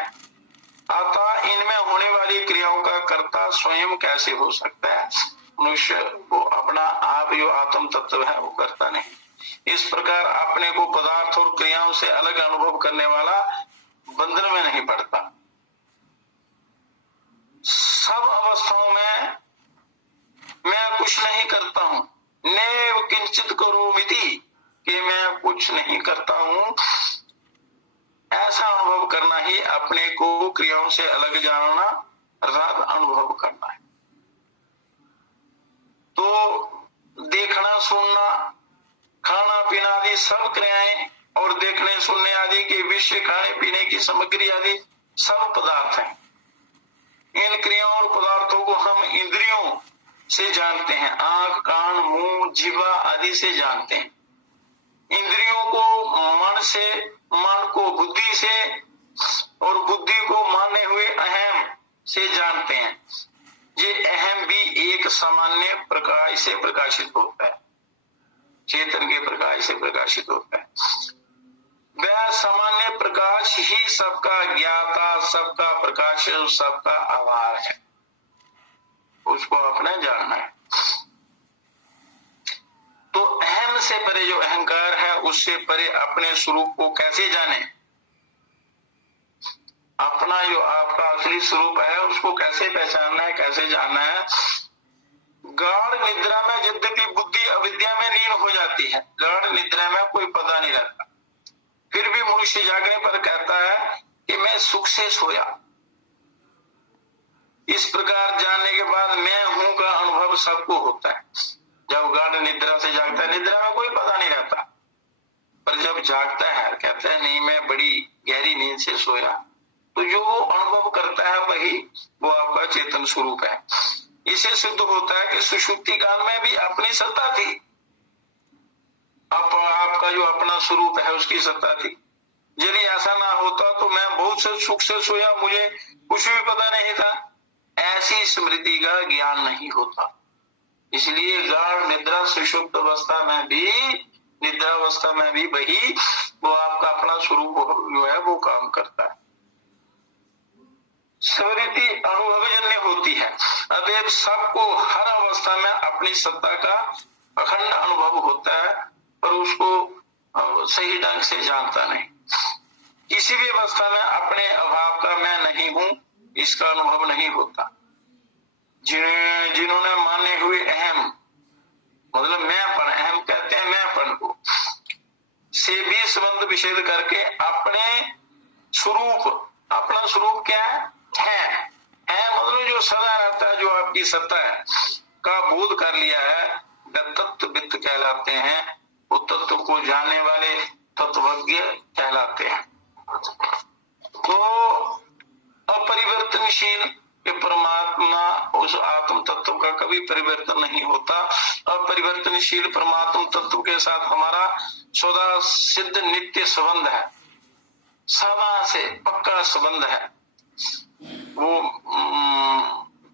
अतः इनमें होने वाली क्रियाओं का कर्ता स्वयं कैसे हो सकता है? मनुष्य को अपना आप जो आत्म तत्व है वो करता नहीं। इस प्रकार अपने को पदार्थ और क्रियाओं से अलग अनुभव करने वाला बंधन में नहीं पड़ता। सब अवस्थाओं में मैं कुछ नहीं करता हूं, नैव किंचित करोमिति, कि मैं कुछ नहीं करता हूं, ऐसा अनुभव करना ही अपने को क्रियाओं से अलग जानना अर्थात अनुभव करना है। तो देखना, सुनना, खाना पीना आदि सब क्रियाएं और देखने सुनने आदि के विषय, खाने पीने की सामग्री आदि सब पदार्थ हैं। इन क्रियाओं और पदार्थों को हम इंद्रियों से जानते हैं, आंख, कान, मुंह, जीवा आदि से जानते हैं। इंद्रियों को मन से, मन को बुद्धि से और बुद्धि को माने हुए अहम से जानते हैं। ये अहम भी एक सामान्य प्रकाश से प्रकाशित होता है, चेतन के प्रकाश से प्रकाशित होता है। वह सामान्य प्रकाश ही सबका ज्ञाता, सबका प्रकाश, सबका आधार है, उसको अपने जानना है। तो अहम से परे जो अहंकार है, उससे परे अपने स्वरूप को कैसे जाने? अपना जो आपका असली स्वरूप है उसको कैसे पहचानना है, कैसे जानना है? गाढ़ निद्रा में यद्यपि बुद्धि अविद्या में लीन हो जाती है, गाढ़ निद्रा में कोई पता नहीं रहता, फिर भी मनुष्य जागने पर कहता है कि मैं सुख से सोया। इस प्रकार जानने के बाद मैं हूं का अनुभव सबको होता है। जब गाढ़ निद्रा से जागता है, निद्रा में कोई पता नहीं रहता, पर जब जागता है कहता है नहीं मैं बड़ी गहरी नींद से सोया, तो जो अनुभव करता है वही वो आपका चेतन स्वरूप है। इसे सिद्ध होता है कि सुषुप्ति काल में भी अपनी सत्ता थी, आपका जो अपना स्वरूप है उसकी सत्ता थी। यदि ऐसा ना होता तो मैं बहुत से सुख से सोया, मुझे कुछ भी पता नहीं था, ऐसी स्मृति का ज्ञान नहीं होता। इसलिए गाढ़ निद्रा सुषुप्त अवस्था में भी, निद्रा अवस्था में भी वही वो आपका अपना स्वरूप जो है वो काम करता है। स्मृति अनुभवजन्य होती है। अतएव सबको हर अवस्था में अपनी सत्ता का अखंड अनुभव होता है, पर उसको सही ढंग से जानता नहीं। किसी भी अवस्था में अपने अभाव का मैं नहीं हूं इसका अनुभव नहीं होता। जिन्होंने माने हुए अहम, मतलब मैंपन, अहम कहते हैं मैंपन को, से भी संबंध विच्छेद करके अपने स्वरूप, अपना स्वरूप क्या है मतलब जो सदा रहता है, जो आपकी सत्ता है का बोध कर लिया है, वह तत्वविद कहलाते हैं। वो तत्व को जानने वाले तत्वज्ञ कहलाते हैं। तो अपरिवर्तनशील परमात्मा, उस आत्म तत्व का कभी परिवर्तन नहीं होता। अपरिवर्तनशील परमात्म तत्व के साथ हमारा सदा सिद्ध नित्य संबंध है, सदा से पक्का संबंध है। वो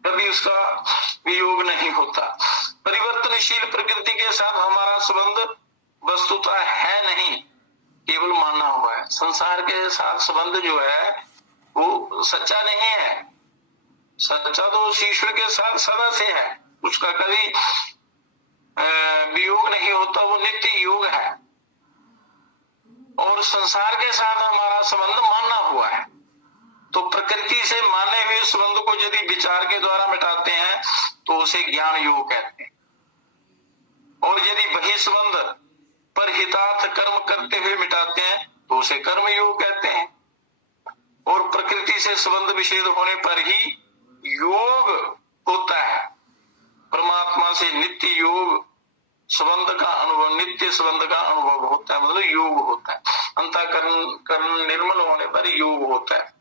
कभी उसका वियोग नहीं होता। परिवर्तनशील प्रकृति के साथ हमारा संबंध वस्तुतः है नहीं, केवल माना हुआ है। संसार के साथ संबंध जो है वो सच्चा नहीं है। सच्चा तो उस ईश्वर के साथ सदा से है, उसका कभी वियोग नहीं होता, वो नित्य योग है। और संसार के साथ हमारा संबंध माना हुआ है। तो प्रकृति से माने हुए संबंध को यदि विचार के द्वारा मिटाते हैं तो उसे ज्ञान योग कहते हैं। और यदि वही संबंध पर हितार्थ कर्म करते हुए मिटाते हैं तो उसे कर्म योग कहते हैं। और प्रकृति से संबंध विच्छेद होने पर ही योग होता है। परमात्मा से नित्य योग संबंध का अनुभव, नित्य संबंध का अनुभव होता है, मतलब योग होता है। अंतःकरण निर्मल होने पर योग होता है।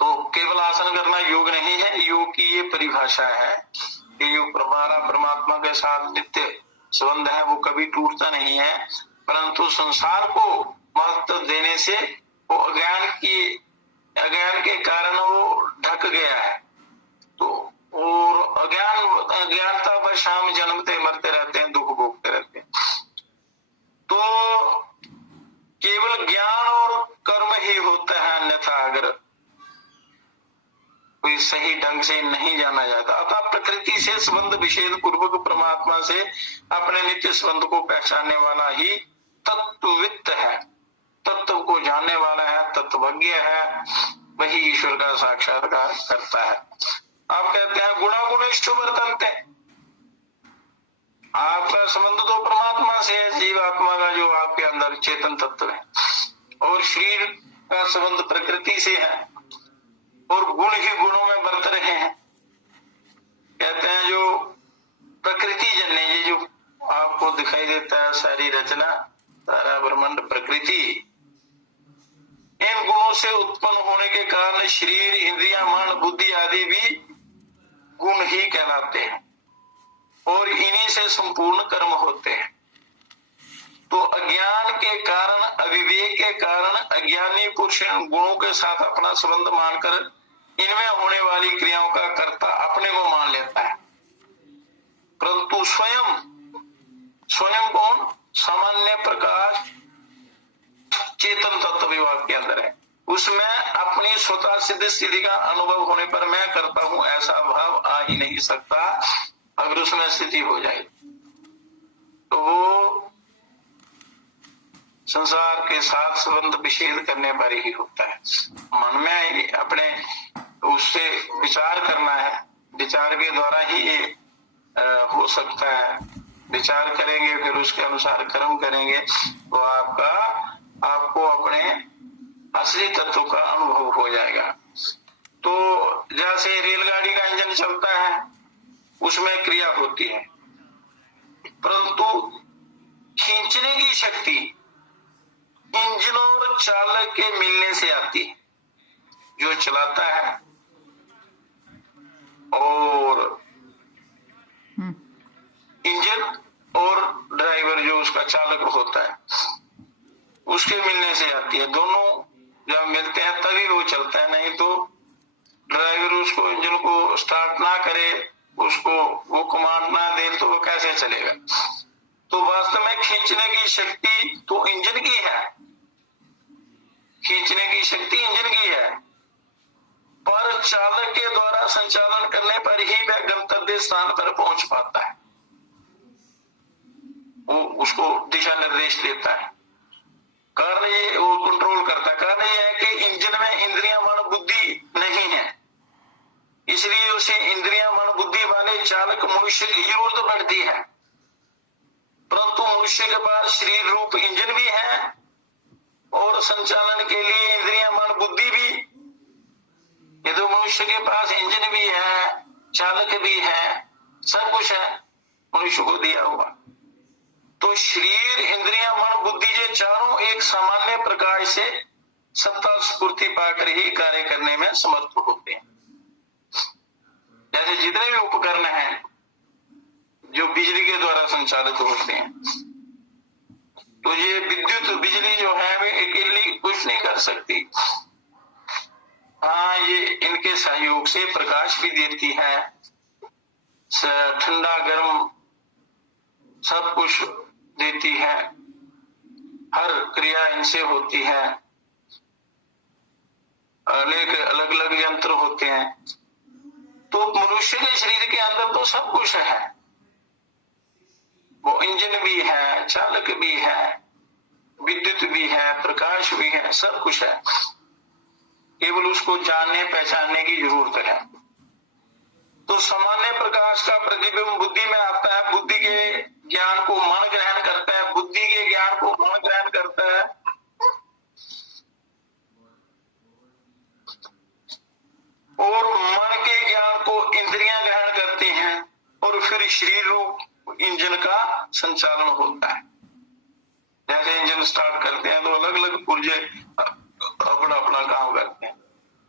तो केवल आसन करना योग नहीं है। योग की ये परिभाषा है कि जो परमात्मा के साथ नित्य संबंध है वो कभी टूटता नहीं है, परंतु संसार को महत्व देने से वो अज्ञान के कारण वो ढक गया है। तो और अज्ञानता पर शाम जन्मते मरते रहते हैं, दुख भोगते रहते हैं। तो केवल ज्ञान और कर्म ही होता है, अन्यथा अगर कोई सही ढंग से नहीं जाना जाता। अतः प्रकृति से संबंध विच्छेद पूर्वक परमात्मा से अपने नित्य संबंध को पहचानने वाला ही तत्वविद है, तत्व को जानने वाला है, तत्वज्ञ है, वही ईश्वर का साक्षात्कार करता है। आप कहते हैं गुणागुणिष्ठ वर्तन्ते, आपका संबंध तो परमात्मा से है, जीवात्मा का जो आपके अंदर चेतन तत्व है, और शरीर का संबंध प्रकृति से है, और गुण ही गुणों में बरत रहे हैं। कहते हैं जो प्रकृति जन्य, ये जो आपको दिखाई देता है सारी रचना, सारा ब्रह्मांड प्रकृति, इन गुणों से उत्पन्न होने के कारण शरीर, इंद्रियां, मन, बुद्धि आदि भी गुण ही कहलाते हैं, और इन्हीं से संपूर्ण कर्म होते हैं। तो अज्ञान के कारण, अविवेक के कारण अज्ञानी पुरुष गुणों के साथ अपना संबंध मानकर इनमें होने वाली क्रियाओं का कर्ता अपने को मान लेता है, परंतु स्वयं कौन? सामान्य प्रकाश चेतन तत्व विभाग के अंदर है, उसमें अपनी स्वतः सिद्ध स्थिति का अनुभव होने पर मैं करता हूं ऐसा भाव आ ही नहीं सकता। अगर उसमें स्थिति हो जाए तो वो संसार के साथ संबंध विच्छेद करने पर ही होता है। मन में अपने उससे विचार करना है, विचार के द्वारा ही ये हो सकता है। विचार करेंगे, फिर उसके अनुसार कर्म करेंगे, तो आपको अपने असली तत्व का अनुभव हो जाएगा। तो जैसे रेलगाड़ी का इंजन चलता है, उसमें क्रिया होती है, परंतु खींचने की शक्ति इंजन और चालक के मिलने से आती है। जो चलाता है और इंजन और ड्राइवर जो उसका चालक होता है, उसके मिलने से आती है। दोनों जब मिलते हैं तभी वो चलता है, नहीं तो ड्राइवर उसको इंजन को स्टार्ट ना करे, उसको वो कमांड ना दे, तो वो कैसे चलेगा। तो वास्तव में खींचने की शक्ति तो इंजन की है, खींचने की शक्ति इंजन की है, पर चालक के द्वारा संचालन करने पर ही वह गंतव्य स्थान पर पहुंच पाता है। वो उसको दिशा निर्देश देता है। कारण ये वो कंट्रोल करता है। कारण ये है कि इंजन में इंद्रियां मन बुद्धि नहीं है, इसलिए उसे इंद्रियां मन बुद्धि वाले चालक मनुष्य की जरूरत पड़ती है। परंतु मनुष्य के पास शरीर रूप इंजन भी है और संचालन के लिए इंद्रियां मन बुद्धि भी। ये तो मनुष्य के पास इंजन भी है, चालक भी है, सब कुछ है मनुष्य को दिया हुआ। तो शरीर इंद्रियां मन बुद्धि ये चारों एक सामान्य प्रकाश से सत्ता स्फूर्ति पाकर ही कार्य करने में समर्थ होते हैं। जैसे जितने भी उपकरण हैं जो बिजली के द्वारा संचालित होते हैं, तो ये विद्युत बिजली जो है वे अकेली कुछ नहीं कर सकती। हाँ, ये इनके सहयोग से प्रकाश भी देती है, ठंडा गर्म सब कुछ देती है, हर क्रिया इनसे होती है। अनेक अलग अलग यंत्र होते हैं। तो मनुष्य के शरीर के अंदर तो सब कुछ है, वो इंजन भी है, चालक भी है, विद्युत भी है, प्रकाश भी है, सब कुछ है। केवल उसको जानने पहचानने की जरूरत है। तो सामान्य प्रकाश का प्रतिबिंब बुद्धि में आता है, बुद्धि के ज्ञान को मन ग्रहण करता है, बुद्धि के ज्ञान को मन ग्रहण करता है, और मन के ज्ञान को इंद्रियां ग्रहण करती हैं, और फिर शरीर रूप इंजन का संचालन होता है। जैसे इंजन स्टार्ट करते हैं तो अलग अलग पुर्जे अपना अपना काम करते हैं।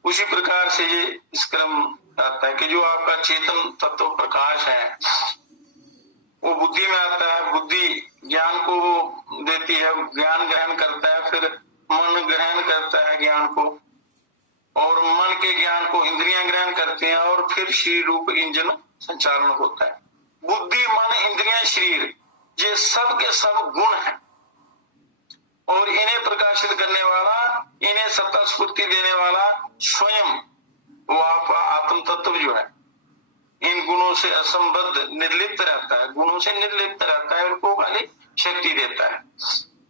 उसी प्रकार से ये इस क्रम आता है कि जो आपका चेतन तत्व प्रकाश है वो बुद्धि में आता है, बुद्धि ज्ञान को देती है, ज्ञान ग्रहण करता है, फिर मन ग्रहण करता है ज्ञान को, और मन के ज्ञान को इंद्रियां ग्रहण करते हैं, और फिर शरीर रूप इंजन संचालन होता है। बुद्धि मन इंद्रियां शरीर ये सब के सब गुण हैं, और इन्हें प्रकाशित करने वाला, इन्हें सत्ता स्फूर्ति देने वाला स्वयं वो आपका आत्म तत्व जो है इन गुणों से असंबद्ध निर्लिप्त रहता है, गुणों से निर्लिप्त रहता है, उनको खाली शक्ति देता है।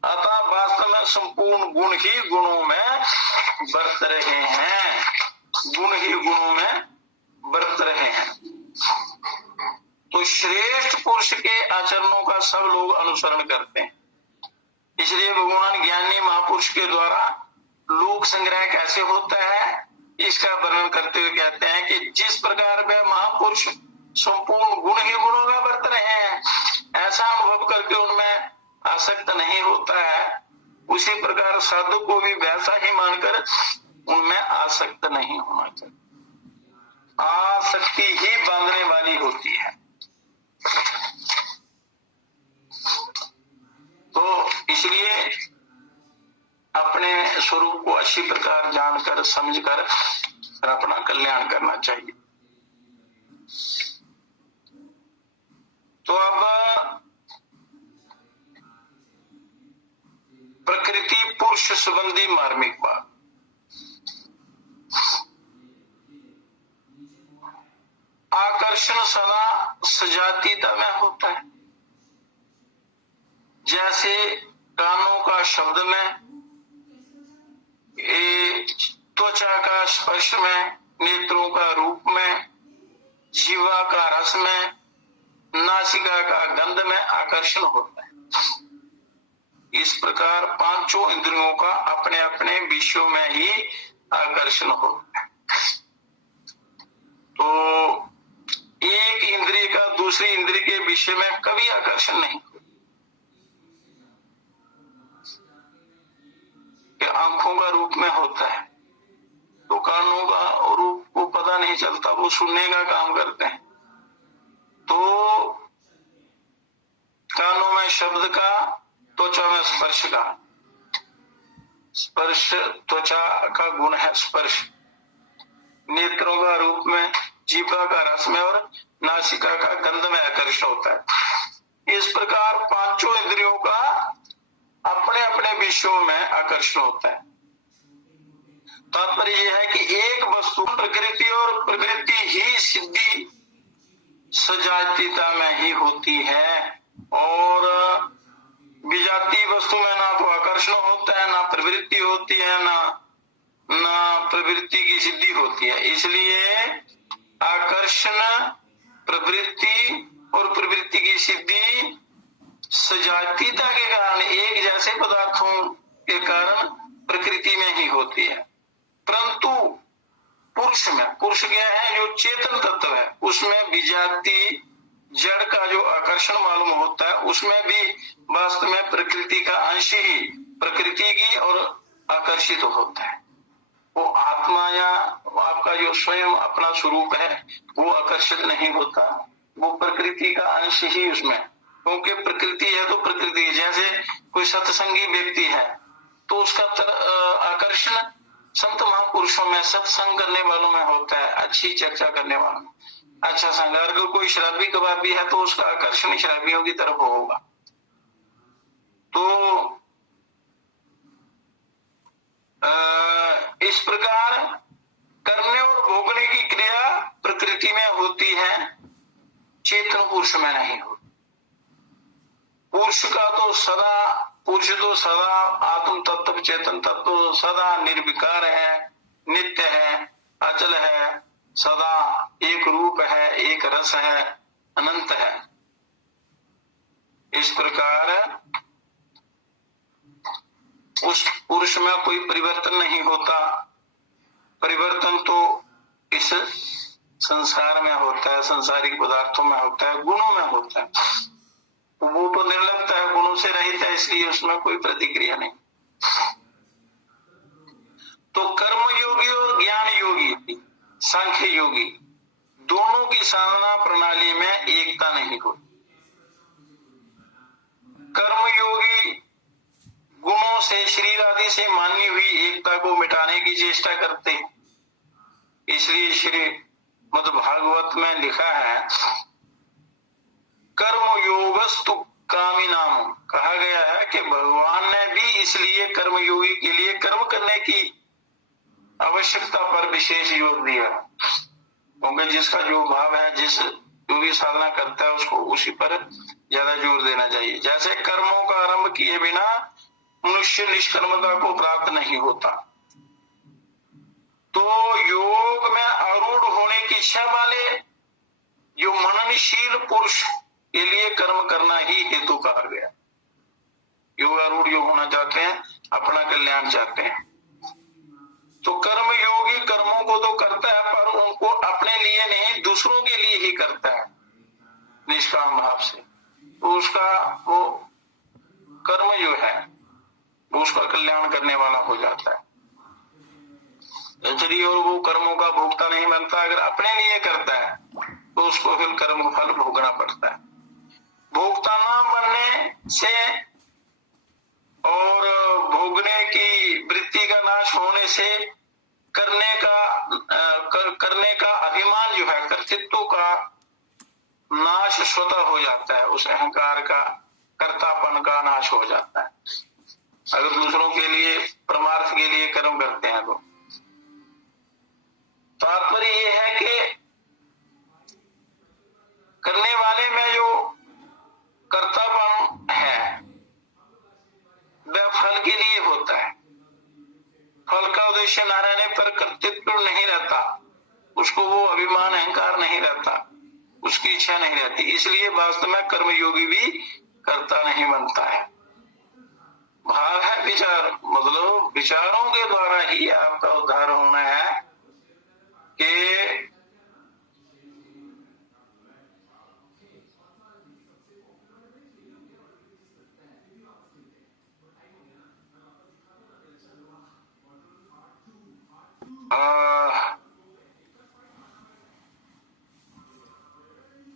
अतः वास्तव में संपूर्ण गुण ही गुणों में बरत रहे हैं, गुण ही गुणों में बरत रहे हैं। तो श्रेष्ठ पुरुष के आचरणों का सब लोग अनुसरण करते हैं। इसलिए भगवान ज्ञानी महापुरुष के द्वारा लोक संग्रह कैसे होता है इसका वर्णन करते हुए कहते हैं कि जिस प्रकार वह महापुरुष संपूर्ण गुण ही गुणों में बरत रहे हैं, ऐसा अनुभव करके उनमें आसक्त नहीं होता है, उसी प्रकार साधु को भी वैसा ही मानकर उनमें आसक्त नहीं होना चाहिए। आसक्ति ही बांधने वाली होती है। तो इसलिए अपने स्वरूप को अच्छी प्रकार जानकर समझकर अपना कल्याण करना चाहिए। तो अब प्रकृति पुरुष संबंधी मार्मिक बात। आकर्षण सदा सजातीयता में होता है। जैसे कानों का शब्द में, त्वचा का स्पर्श में, नेत्रों का रूप में, जीवा का रस में, नासिका का गंध में आकर्षण होता है। इस प्रकार पांचों इंद्रियों का अपने अपने विषयों में ही आकर्षण होता है। तो एक इंद्रिय का दूसरी इंद्रिय के विषय में कभी आकर्षण नहीं। आंखों का रूप में होता है तो कानों का रूप को पता नहीं चलता, वो सुनने का काम करते हैं। तो कानों में शब्द का, त्वचा में स्पर्श का, स्पर्श त्वचा का गुण है स्पर्श, नेत्रों का रूप में, जीवा का रस में, और नासिका का गंध में आकर्षण होता है। इस प्रकार पांचों इंद्रियों का अपने अपने विषयों में आकर्षण होता है। तात्पर्य यह है कि एक वस्तु प्रकृति और प्रवृत्ति ही सिद्धि सजातीयता में ही होती है, और विजातीय वस्तु में ना तो आकर्षण होता है, ना प्रवृत्ति होती है, ना प्रवृत्ति की सिद्धि होती है। इसलिए आकर्षण, प्रवृत्ति और प्रवृत्ति की सिद्धि सजातीयता के कारण, एक जैसे पदार्थों के कारण प्रकृति में ही होती है। परंतु पुरुष में, पुरुष क्या है, जो चेतन तत्व है, उसमें विजातीय जड़ का जो आकर्षण मालूम होता है, उसमें भी वास्तव में प्रकृति का अंश ही प्रकृति की और आकर्षित होता है। वो आत्मा या आपका जो स्वयं अपना स्वरूप है वो आकर्षित नहीं होता, वो प्रकृति का अंश ही उसमें, क्योंकि प्रकृति है तो प्रकृति, जैसे कोई सत्संगी व्यक्ति है तो उसका आकर्षण संत महापुरुषों में, सत्संग करने वालों में होता है, अच्छी चर्चा करने वालों में, अच्छा संग। अगर कोई शराबी कबाबी है तो उसका आकर्षण शराबियों की तरफ होगा। तो इस प्रकार करने और भोगने की क्रिया प्रकृति में होती है, चेतन पुरुष में नहीं होती। पुरुष तो सदा आत्म तत्व, चेतन तत्व सदा निर्विकार है, नित्य है, अचल है, सदा एक रूप है, एक रस है, अनंत है। इस प्रकार उस पुरुष में कोई परिवर्तन नहीं होता। परिवर्तन तो इस संसार में होता है, संसारिक पदार्थों में होता है, गुणों में होता है। वो तो निर्लिप्त है, गुणों से रहित है, इसलिए उसमें कोई प्रतिक्रिया नहीं। तो कर्म योगी और ज्ञान योगी, सांख्य योगी, दोनों की साधना प्रणाली में एकता नहीं होती। कर्म योगी गुणों से, शरीर आदि से मानी हुई एकता को मिटाने की चेष्टा करते हैं। इसलिए श्री मद्भागवत में लिखा है, कर्म योगस्तु कामी नाम, कहा गया है कि भगवान ने भी इसलिए कर्म योगी के लिए कर्म करने की आवश्यकता पर विशेष जोर दिया, क्योंकि जिसका जो भाव है, जो भी साधना करता है उसको उसी पर ज्यादा जोर देना चाहिए। जैसे कर्मों का आरंभ किए बिना मनुष्य निष्कर्मता को प्राप्त नहीं होता, तो योग में आरूढ़ होने की इच्छा वाले जो मननशील पुरुष के लिए कर्म करना ही हेतु कहा गया। योगारूढ़ जो होना चाहते हैं, अपना कल्याण चाहते हैं, तो कर्म योगी कर्मों को तो करता है, पर उनको अपने लिए नहीं, दूसरों के लिए ही करता है निष्काम भाव से। तो उसका वो कर्म जो है वो उसका कल्याण करने वाला हो जाता है। और वो कर्मों का भोगता नहीं बनता। अगर अपने लिए करता है तो उसको फिर कर्म फल भोगना पड़ता है। भोगता ना बनने से और भोगने की वृत्ति का नाश होने से करने का अभिमान जो है, कर्तृत्व का नाश स्वतः हो जाता है। उस अहंकार का, कर्तापन का नाश हो जाता है। अगर दूसरों के लिए, परमार्थ के लिए कर्म करते हैं तो तात्पर्य ये है कि करने वाले में जो कर्तापन है वह फल के लिए होता है। फल का उद्देश्य न रहने पर कर्तृत्व नहीं रहता, उसको वो अभिमान अहंकार नहीं रहता, उसकी इच्छा नहीं रहती। इसलिए वास्तव में कर्मयोगी भी कर्ता नहीं बनता है। भाव है विचार, मतलब विचारों के द्वारा ही आपका उद्धार होना है कि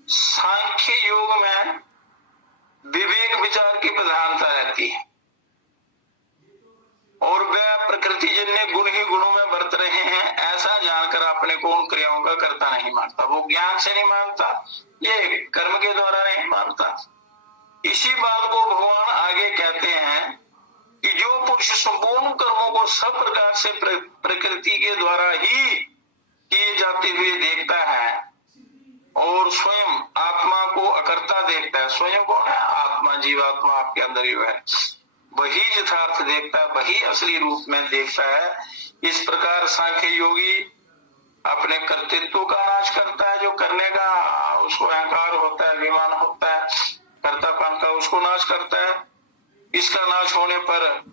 सांख्य योग में विवेक विचार की प्रधानता रहती है और वह प्रकृति जन्य गुण ही गुणों में बरत रहे हैं ऐसा जानकर अपने को उन क्रियाओं का कर्ता नहीं मानता। वो ज्ञान से नहीं मानता, ये कर्म के द्वारा नहीं मानता। इसी बात को भगवान आगे कहते हैं कि जो पुरुष संपूर्ण कर्मों को सब प्रकार से प्रकृति के द्वारा ही किए जाते हुए देखता है और स्वयं आत्मा को अकर्ता देखता है। स्वयं कौन है? आत्मा, जीवात्मा आपके अंदर ही है, वही यथार्थ देखता है, वही असली रूप में देखता है। इस प्रकार सांख्य योगी अपने कर्तृत्व का नाश करता है, जो करने का उसको अहंकार होता है, अभिमान होता है, कर्तापन का, उसको नाश करता है। इसका नाश होने पर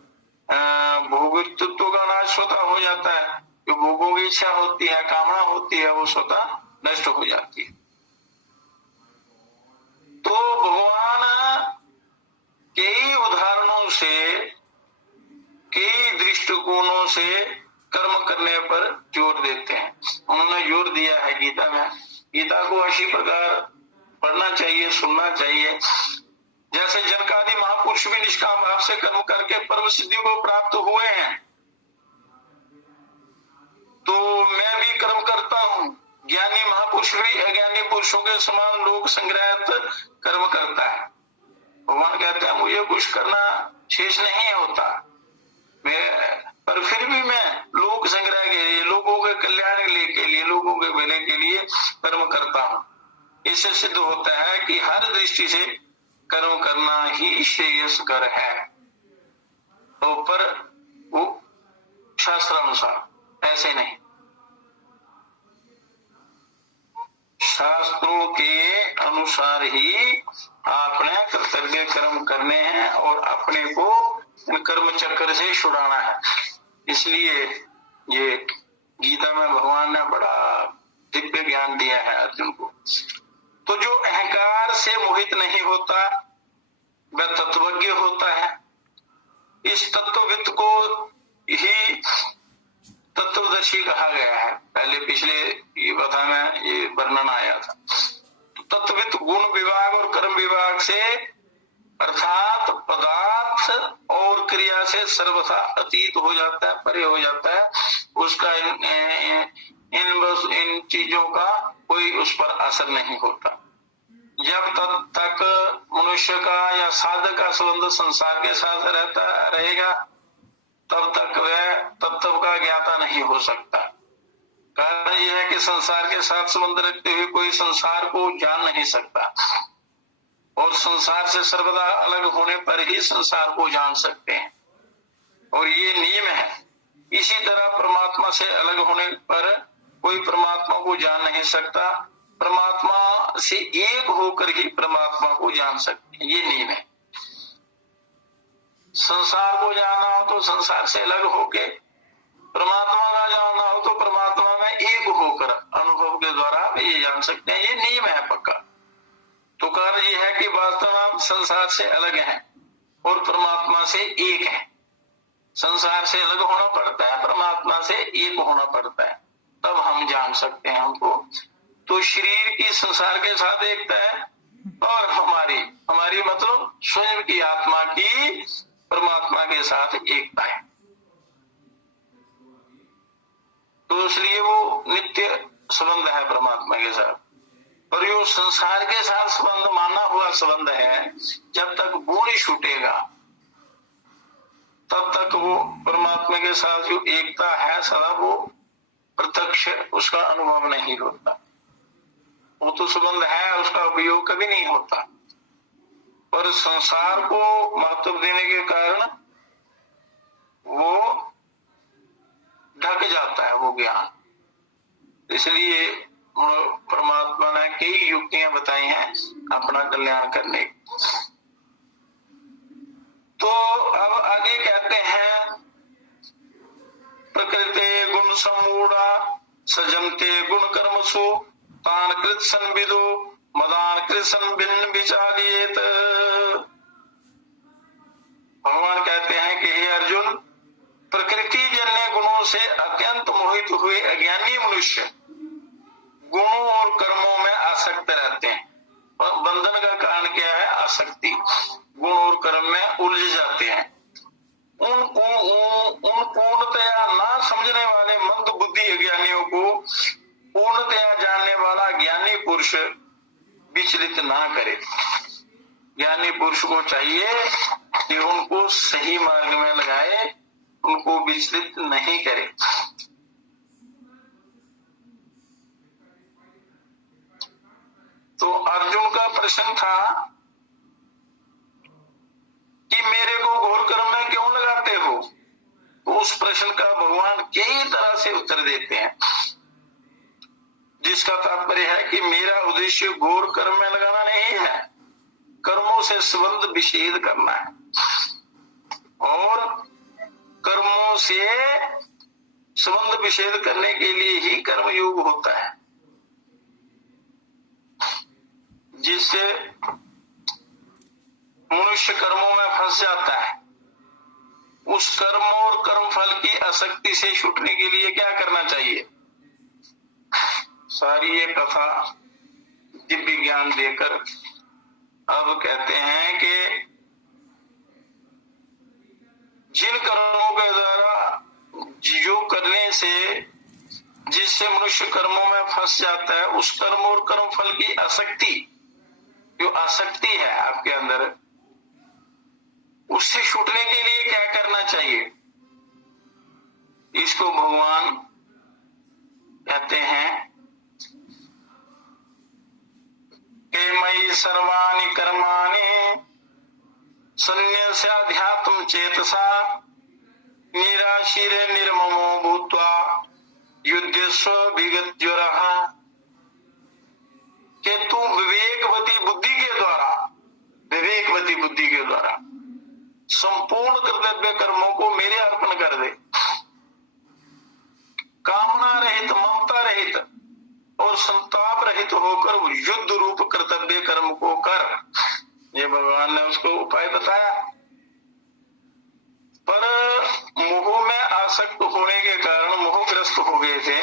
भोगित्व का नाश स्वतः हो जाता है। जो भोगों की इच्छा होती है, कामना होती है, वो स्वतः नष्ट हो जाती है। तो भगवान कई उदाहरणों से, कई दृष्टिकोणों से कर्म करने पर जोर देते हैं। उन्होंने जोर दिया है गीता में। गीता को इसी प्रकार पढ़ना चाहिए, सुनना चाहिए। जैसे जनकादि महापुरुष भी निष्काम भाव से कर्म करके परम सिद्धि को प्राप्त हुए हैं, तो मैं भी कर्म करता हूँ। ज्ञानी महापुरुष भी अज्ञानी पुरुषों के समान लोक संग्रहित कर्म करता है। भगवान कहते हैं मुझे कुछ करना शेष नहीं होता, पर फिर भी मैं लोक संग्रह के लिए, लोगों के कल्याण के लिए, लोगों के भले के लिए कर्म करता हूँ। इससे सिद्ध होता है कि हर दृष्टि से कर्म करना ही श्रेयस्कर है। तो पर वो शास्त्रानुसार, ऐसे नहीं। शास्त्रों के अनुसार ही आपने कर्तव्य कर्म करने हैं और अपने को इन कर्म चक्र से छुड़ाना है। इसलिए ये गीता में भगवान ने बड़ा दिव्य ज्ञान दिया है अर्जुन को। तो जो अहंकार से मोहित नहीं होता वह तत्वज्ञ होता है। इस तत्वविद को ही तत्वदर्शी कहा गया है। पहले पिछले ये कथा में ये वर्णन आया था। तत्वविद गुण विभाग और कर्म विभाग से, अर्थात पदार्थ और क्रिया से सर्वथा अतीत हो जाता है, परे हो जाता है। उसका इन चीजों का कोई उस पर असर नहीं होता। जब तक मनुष्य का या साधक का संबंध संसार के साथ रहेगा, तब तक वह तत्व का ज्ञाता नहीं हो सकता। कारण यह है कि संसार के साथ संबंध रखते हुए कोई संसार को जान नहीं सकता, और संसार से सर्वदा अलग होने पर ही संसार को जान सकते हैं, और ये नियम है। इसी तरह परमात्मा से अलग होने पर कोई परमात्मा को जान नहीं सकता। परमात्मा से एक होकर ही परमात्मा को जान सकते हैं, ये नियम है। संसार को जानना हो तो संसार से अलग होके, परमात्मा का जानना हो तो परमात्मा में एक होकर अनुभव के द्वारा ये जान सकते हैं। ये नियम है पक्का। तो कारण ये है कि वास्तव में संसार से अलग है और परमात्मा से एक है। संसार से अलग होना पड़ता है, परमात्मा से एक होना पड़ता है, तब हम जान सकते हैं हमको। तो शरीर की संसार के साथ एकता है, और हमारी मतलब स्वयं की आत्मा की परमात्मा के साथ एकता है। तो इसलिए वो नित्य संबंध है परमात्मा के साथ। और ये संसार के साथ संबंध माना हुआ संबंध है। जब तक वो नहीं छूटेगा तब तक वो परमात्मा के साथ जो एकता है सदा वो प्रत्यक्ष उसका अनुभव नहीं होता। वो तो संबंध है, उसका उपयोग कभी नहीं होता। पर संसार को महत्व देने के कारण वो ढक जाता है वो ज्ञान। इसलिए परमात्मा ने कई युक्तियां बताई हैं अपना कल्याण करने की। तो अब आगे कहते हैं, प्रकृति गुण समूढ़ा सजमते गुण कर्मसु तान कृत संविदो मदान कृष्ण भिन्न विचारियेत। भगवान कहते हैं कि हे अर्जुन, प्रकृति जन्य गुणों से अत्यंत मोहित हुए अज्ञानी मनुष्य गुणों और कर्मों में आसक्त रहते हैं। और बंधन का कारण क्या है? आसक्ति। गुण और कर्म में उलझ जाते हैं। उन पूर्णतया ना समझने वाले मंद बुद्धि अज्ञानियों को पूर्णतया जानने वाला ज्ञानी पुरुष विचलित ना करे। ज्ञानी पुरुष को चाहिए कि उनको सही मार्ग में लगाए उनको विचलित नहीं करे। तो अर्जुन का प्रश्न था कि मेरे को घोर कर्म में क्यों लगाते हो? तो उस प्रश्न का भगवान कई तरह से उत्तर देते हैं, जिसका तात्पर्य है कि मेरा उद्देश्य घोर कर्म में लगाना नहीं है, कर्मों से संबंध विच्छेद करना है, और कर्मों से संबंध विच्छेद करने के लिए ही कर्मयोग होता है, जिससे मनुष्य कर्मों में फंस जाता है। उस कर्म और कर्म फल की आसक्ति से छूटने के लिए क्या करना चाहिए? सारी ये कथा दिव्य ज्ञान देकर अब कहते हैं कि जिन कर्मों के द्वारा जो करने से जिससे मनुष्य कर्मों में फंस जाता है, उस कर्म और कर्म फल की आसक्ति, जो आसक्ति है आपके अंदर, उससे छूटने के लिए क्या करना चाहिए? इसको भगवान कहते हैं कि मयि सर्वाणि कर्माणि संन्यस्याध्यात्म चेतसा निराशीर निर्ममो भूत्वा युध्यस्व विगतज्वरः। कि तू विवेकवती बुद्धि के द्वारा संपूर्ण कर्तव्य कर्मों को मेरे अर्पण कर दे, कामना रहित, ममता रहित और संताप रहित होकर युद्ध रूप कर्तव्य कर्म को कर। ये भगवान ने उसको उपाय बताया। पर मोह में आसक्त होने के कारण, मोहग्रस्त हो गए थे,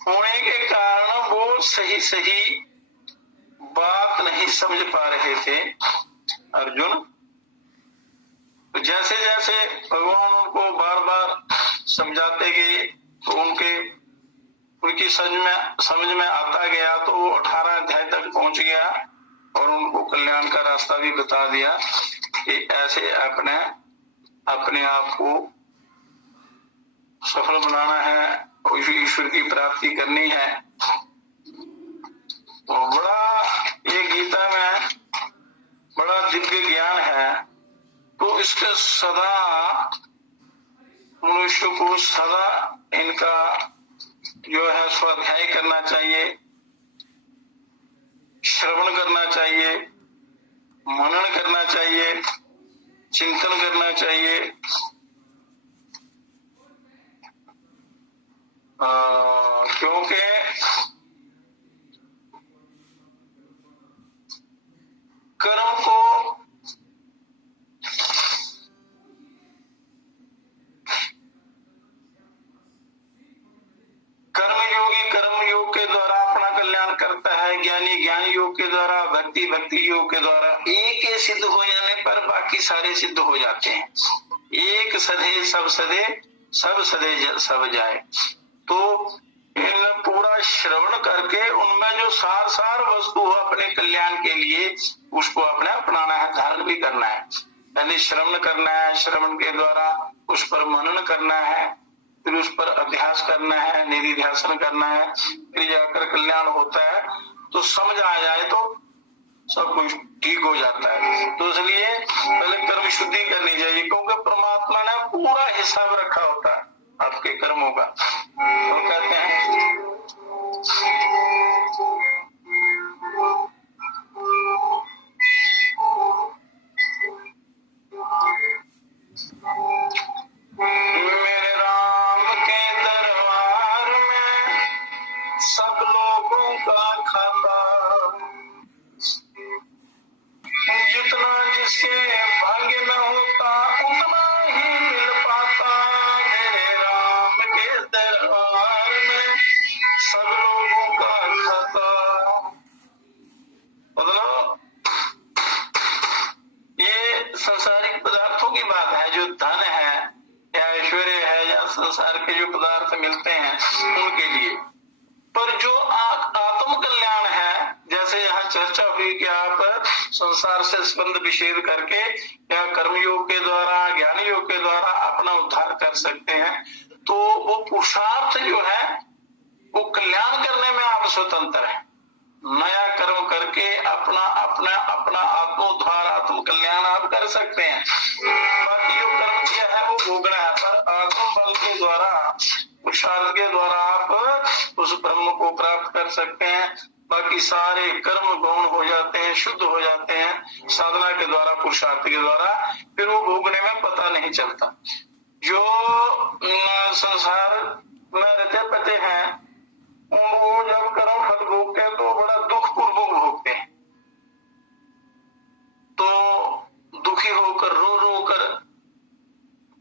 होने के कारण वो सही बात नहीं समझ पा रहे थे अर्जुन। तो जैसे जैसे भगवान उनको बार बार समझाते गए तो उनकी समझ में आता गया। तो वो 18 अध्याय तक पहुंच गया और उनको कल्याण का रास्ता भी बता दिया कि ऐसे अपने आप को सफल बनाना है और ईश्वर की प्राप्ति करनी है। तो बड़ा ये गीता में बड़ा दिव्य ज्ञान है। तो इसके सदा मनुष्य को सदा इनका जो है स्वाध्याय करना चाहिए, श्रवण करना चाहिए, मनन करना चाहिए, चिंतन करना चाहिए। क्योंकि कर्म को कर्म योग के द्वारा अपना कल्याण करता है, ज्ञानी ज्ञान योग के द्वारा, भक्ति योग के द्वारा। एक ही सिद्ध हो जाने पर बाकी सारे सिद्ध हो जाते हैं। एक सधे सब सधे, सब सधे सब जाए। तो इन पूरा श्रवण करके उनमें जो सार वस्तु हो अपने कल्याण के लिए, उसको अपने अपनाना है, धारण भी करना है। पहले श्रवण करना है, श्रवण के द्वारा उस पर मनन करना है, फिर उस पर अभ्यास करना है, निधिध्यासन करना है, फिर जाकर कल्याण होता है। तो समझ आ जाए तो सब कुछ ठीक हो जाता है। तो इसलिए पहले कर्म शुद्धि करनी चाहिए, क्योंकि परमात्मा ने पूरा हिसाब रखा होता है आपके कर्मों का। तो कहते हैं मेरे राम के दरबार में सब लोगों का खाता, जितना जिसके भाग्य में होता उतना ही मिल पाता। मेरे राम के दरबार में सब लोगों का खाता। मतलब ये संसारिक पदार्थों की बात है, जो धन है या ऐश्वर्य है या संसार के जो पदार्थ मिलते हैं उनके लिए। पर जो आत्म कल्याण है, जैसे यहाँ चर्चा हुई कि आप संसार से संबंध विच्छेद करके या कर्मयोग के द्वारा, ज्ञान योग के द्वारा अपना कर सकते हैं। तो वो पुरुषार्थ जो है वो कल्याण करने में आप स्वतंत्र है। नया कर्म करके अपना अपना अपना आत्मोद्धार आत्म कल्याण आप कर सकते हैं। बाकी जो कर्म किया है वो भोगना है, पर आत्म बल के द्वारा पुरुषार्थ के द्वारा आप उस ब्रह्म को प्राप्त कर सकते हैं। बाकी सारे कर्म गौण हो जाते हैं, शुद्ध हो जाते हैं साधना के द्वारा, पुरुषार्थ के द्वारा, फिर वो भोगने में पता नहीं चलता। जो संसार में रहते पते हैं वो जब कर्म फल भोगते हैं तो बड़ा दुख पूर्वक भोगते हैं। तो दुखी होकर रो रो कर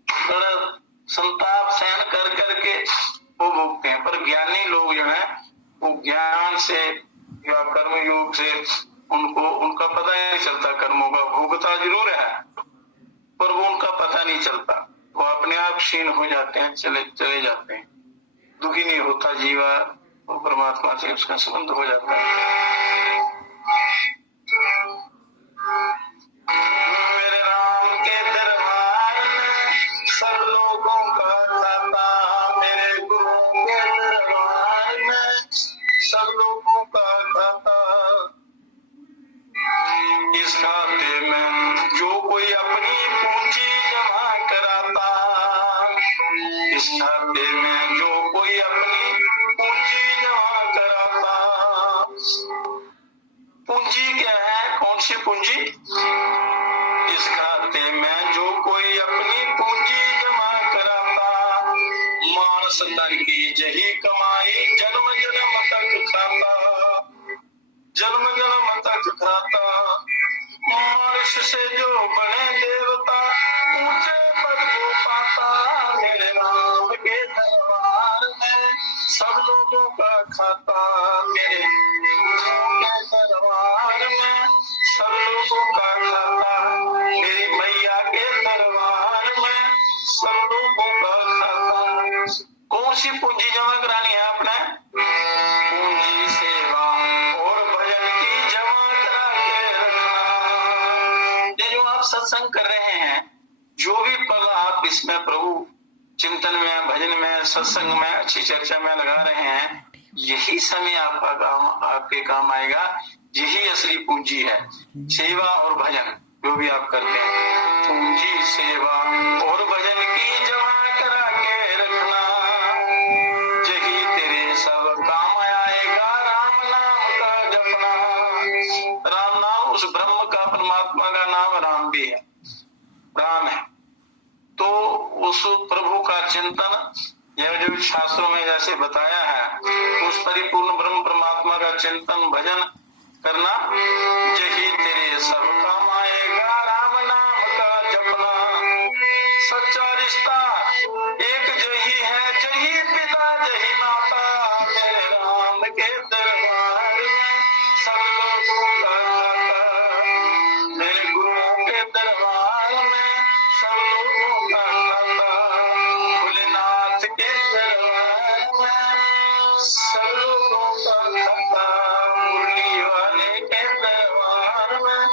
बड़ा संताप सहन कर करके वो भोगते हैं। पर ज्ञानी लोग जो है वो ज्ञान से या कर्म योग से उनको उनका पता ही नहीं चलता। कर्मों का भोगता जरूर है पर वो उनका पता नहीं चलता, वो अपने आप क्षीण हो जाते हैं, चले जाते हैं। दुखी नहीं होता जीवा, वो परमात्मा से उसका संबंध हो जाता है। मेरे राम के दरबार में सब लोगों का खाता, मेरे गुरु के दरबार में सब लोगों का खाता। इस खाते में जो कोई अपनी पूंजी जमा कराता, इस खाते में जो कोई अपनी पूंजी जमा कराता। पूंजी क्या है, कौन सी पूंजी? इस खाते में जो कोई अपनी पूंजी जमा कराता, मानस तन की जही कमाई जन्म जन्म तक खाता, जन्म जन्म तक खाता। मनुष्य से जो बने देवता ऊंचे पद को पाता, मेरे नाम के दरबार में सब लोगों का खाता, मेरे नाम के दरबार में सब लोगों का खाता, मेरी मैया के दरबार में सब लोगों का खाता। कौन सी पूंजी जमा करानी है आपने? पूंजी सेवा और भजन की जमा करा के रखना। ये जो आप सत्संग कर रहे हैं, जो भी पल आप इसमें प्रभु चिंतन में, भजन में, सत्संग में, अच्छी चर्चा में लगा रहे हैं, यही समय आपका काम, आपके काम आएगा। यही असली पूंजी है, सेवा और भजन जो भी आप करते हैं। पूंजी सेवा और भजन की जमा करा के रखना, यही तेरे सब काम आएगा। राम नाम का जपना, राम नाम उस ब्रह्म का, परमात्मा का नाम राम भी है, राम है। तो उस प्रभु का चिंतन, यह जो शास्त्रों में जैसे बताया है, उस परिपूर्ण ब्रह्म परमात्मा का चिंतन भजन करना, यही तेरे सब काम आएगा। राम नाम का जपना, सच्चा रिश्ता एक जही है, जही पिता जही माता, मेरे राम के दरबार में सब लोगों का खाता, मेरे गुरुओं के दरबार में सब लोगों का खाता, भोलेनाथ के दरबार में सब लोगों का खाता, मुरली वाले के दरबार में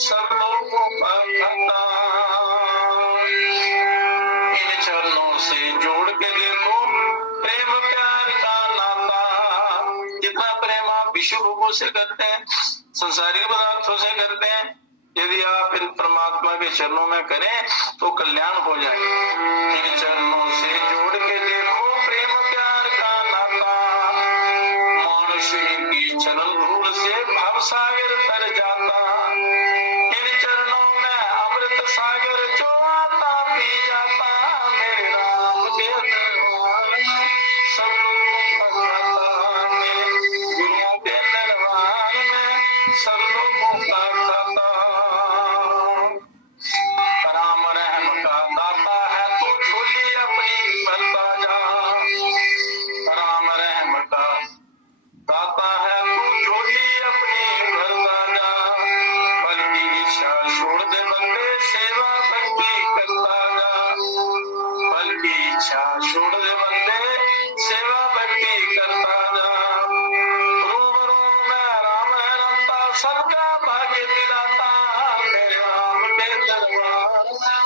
सब लोगों का खाता। इन चरणों से जोड़ के देखो प्रेम प्यार का नाता। जितना प्रेम आप विश्व भोगों से करते हैं, संसारिक पदार्थों से करते हैं, यदि आप इन परमात्मा के चरणों में करें तो कल्याण हो जाए। इन चरणों से जोड़ के देखो प्रेम प्यार का नाता, मनुष्य की चरण धूल से भव सागर तर जाता। इन चरणों में अमृत सागर जो आता पी जाता, मेरे राम के दरबार में सब लोगों का खाता, मेरे गुरुओं के दरबार में सब लोगों का खाता। राम रहम का दाता है तो झोली अपनी भरता जा, राम रहम का दाता है तू झोली अपनी भरता जा। फल की इच्छा छोड़ दे बंदे, सेवा भक्ति करता जा, फल की इच्छा छोड़ दे बंदे, सेवा भक्ति करता जा। रोम रोम में राम है रमता, सबका भाग्य दिलाता, मेरे राम के दरबार में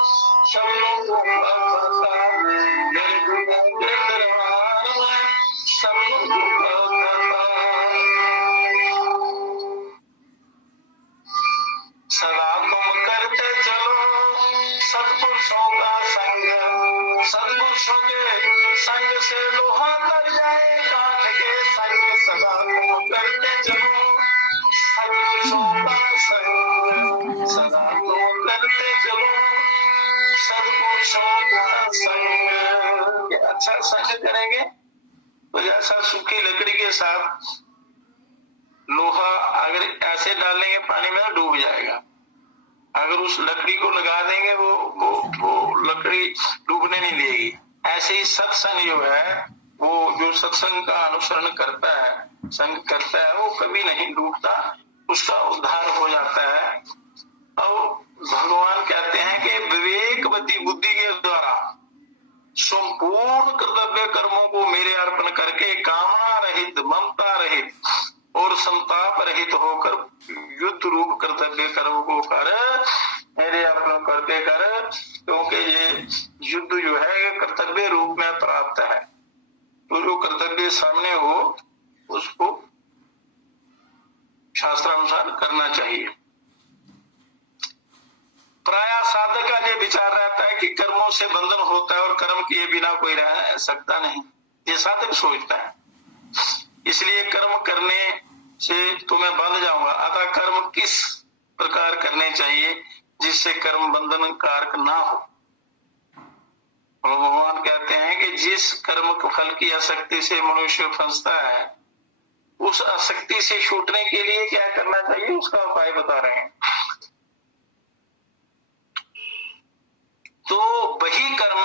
सब लोगों का खाता, के दरबार में सब होता। सदा तुम करते चलो सत्पुरुषों का संग, सत्पुरुषों के संग से लोहा तर जाए काठ के संग। सदा तुम करते चलो सत्पुरुषों का संग, सदा तुम करते चलो सत्पुरुषों का संग। अच्छा संग करेंगे तो जैसा सूखी लकड़ी के साथ लोहा अगर ऐसे डालेंगे पानी में डूब जाएगा, अगर उस लकड़ी को लगा देंगे वो लकड़ी डूबने नहीं देगी। ऐसे ही सत्संग जो है वो जो सत्संग का अनुसरण करता है, संग करता है, वो कभी नहीं डूबता, उसका उद्धार हो जाता है। और भगवान कहते हैं कि विवेकवती बुद्धि के द्वारा संपूर्ण कर्तव्य कर्मों को मेरे अर्पण करके कामना रहित, ममता रहित और संताप रहित होकर युद्ध रूप कर्तव्य कर्म को कर मेरे अर्पण करके कर, क्योंकि ये युद्ध जो है ये कर्तव्य रूप में प्राप्त है। तो जो कर्तव्य सामने हो उसको शास्त्रानुसार करना चाहिए। प्राय साधक का ये विचार रहता है कि कर्मों से बंधन होता है और कर्म किए बिना कोई रह सकता नहीं, ये साधक सोचता है। इसलिए कर्म करने से तो मैं बंध जाऊंगा। अतः कर्म किस प्रकार करने चाहिए जिससे कर्म बंधन कारक ना हो। और भगवान कहते हैं कि जिस कर्म के फल की आसक्ति से मनुष्य फंसता है, उस आसक्ति से छूटने के लिए क्या करना चाहिए उसका उपाय बता रहे हैं। तो वही कर्म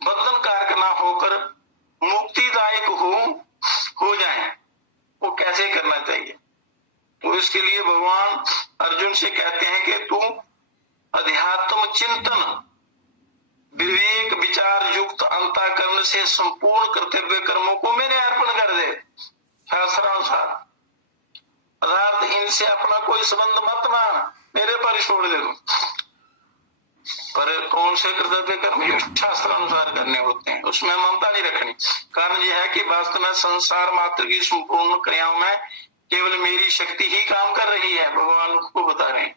बंधन कारक ना होकर मुक्तिदायक हो जाए, वो कैसे करना चाहिए। तो इसके लिए भगवान अर्जुन से कहते हैं कि तू अध्यात्म चिंतन विवेक विचार युक्त अंतःकरण से संपूर्ण कर्तव्य कर्मों को मेरे अर्पण कर दे शास्त्रानुसार। अर्थात इनसे अपना कोई संबंध मत मान, मेरे पर छोड़ दे दो। पर कौन से कर्तव्य कर्म जो शास्त्रानुसार करने होते हैं उसमें ममता नहीं रखनी। कारण यह है कि वास्तव में संसार मात्र की संपूर्ण क्रियाओं में केवल मेरी शक्ति ही काम कर रही है। भगवान को बता रहे हैं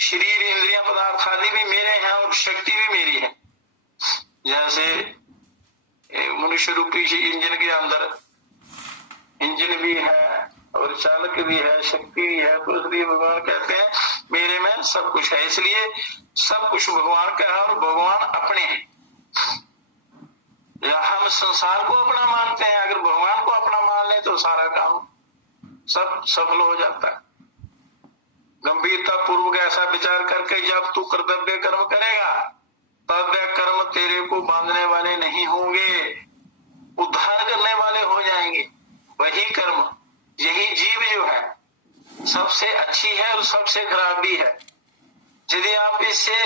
शरीर इंद्रियां पदार्थ आदि भी मेरे हैं और शक्ति भी मेरी है। जैसे मनुष्य रूपी इंजन के अंदर इंजन भी है और चालक भी है, शक्ति भी है, तो इसलिए भगवान कहते हैं मेरे में सब कुछ है। इसलिए सब कुछ भगवान का है और भगवान अपने हैं। या हम संसार को अपना मानते हैं, अगर भगवान को अपना मान ले तो सारा काम सब सफल हो जाता है। गंभीरता पूर्वक ऐसा विचार करके जब तू कर्तव्य कर्म करेगा तब वह कर्म तेरे को बांधने वाले नहीं होंगे, उद्धार करने वाले हो जाएंगे। वही कर्म, यही जीव जो है सबसे अच्छी है और सबसे खराब भी है। यदि आप इससे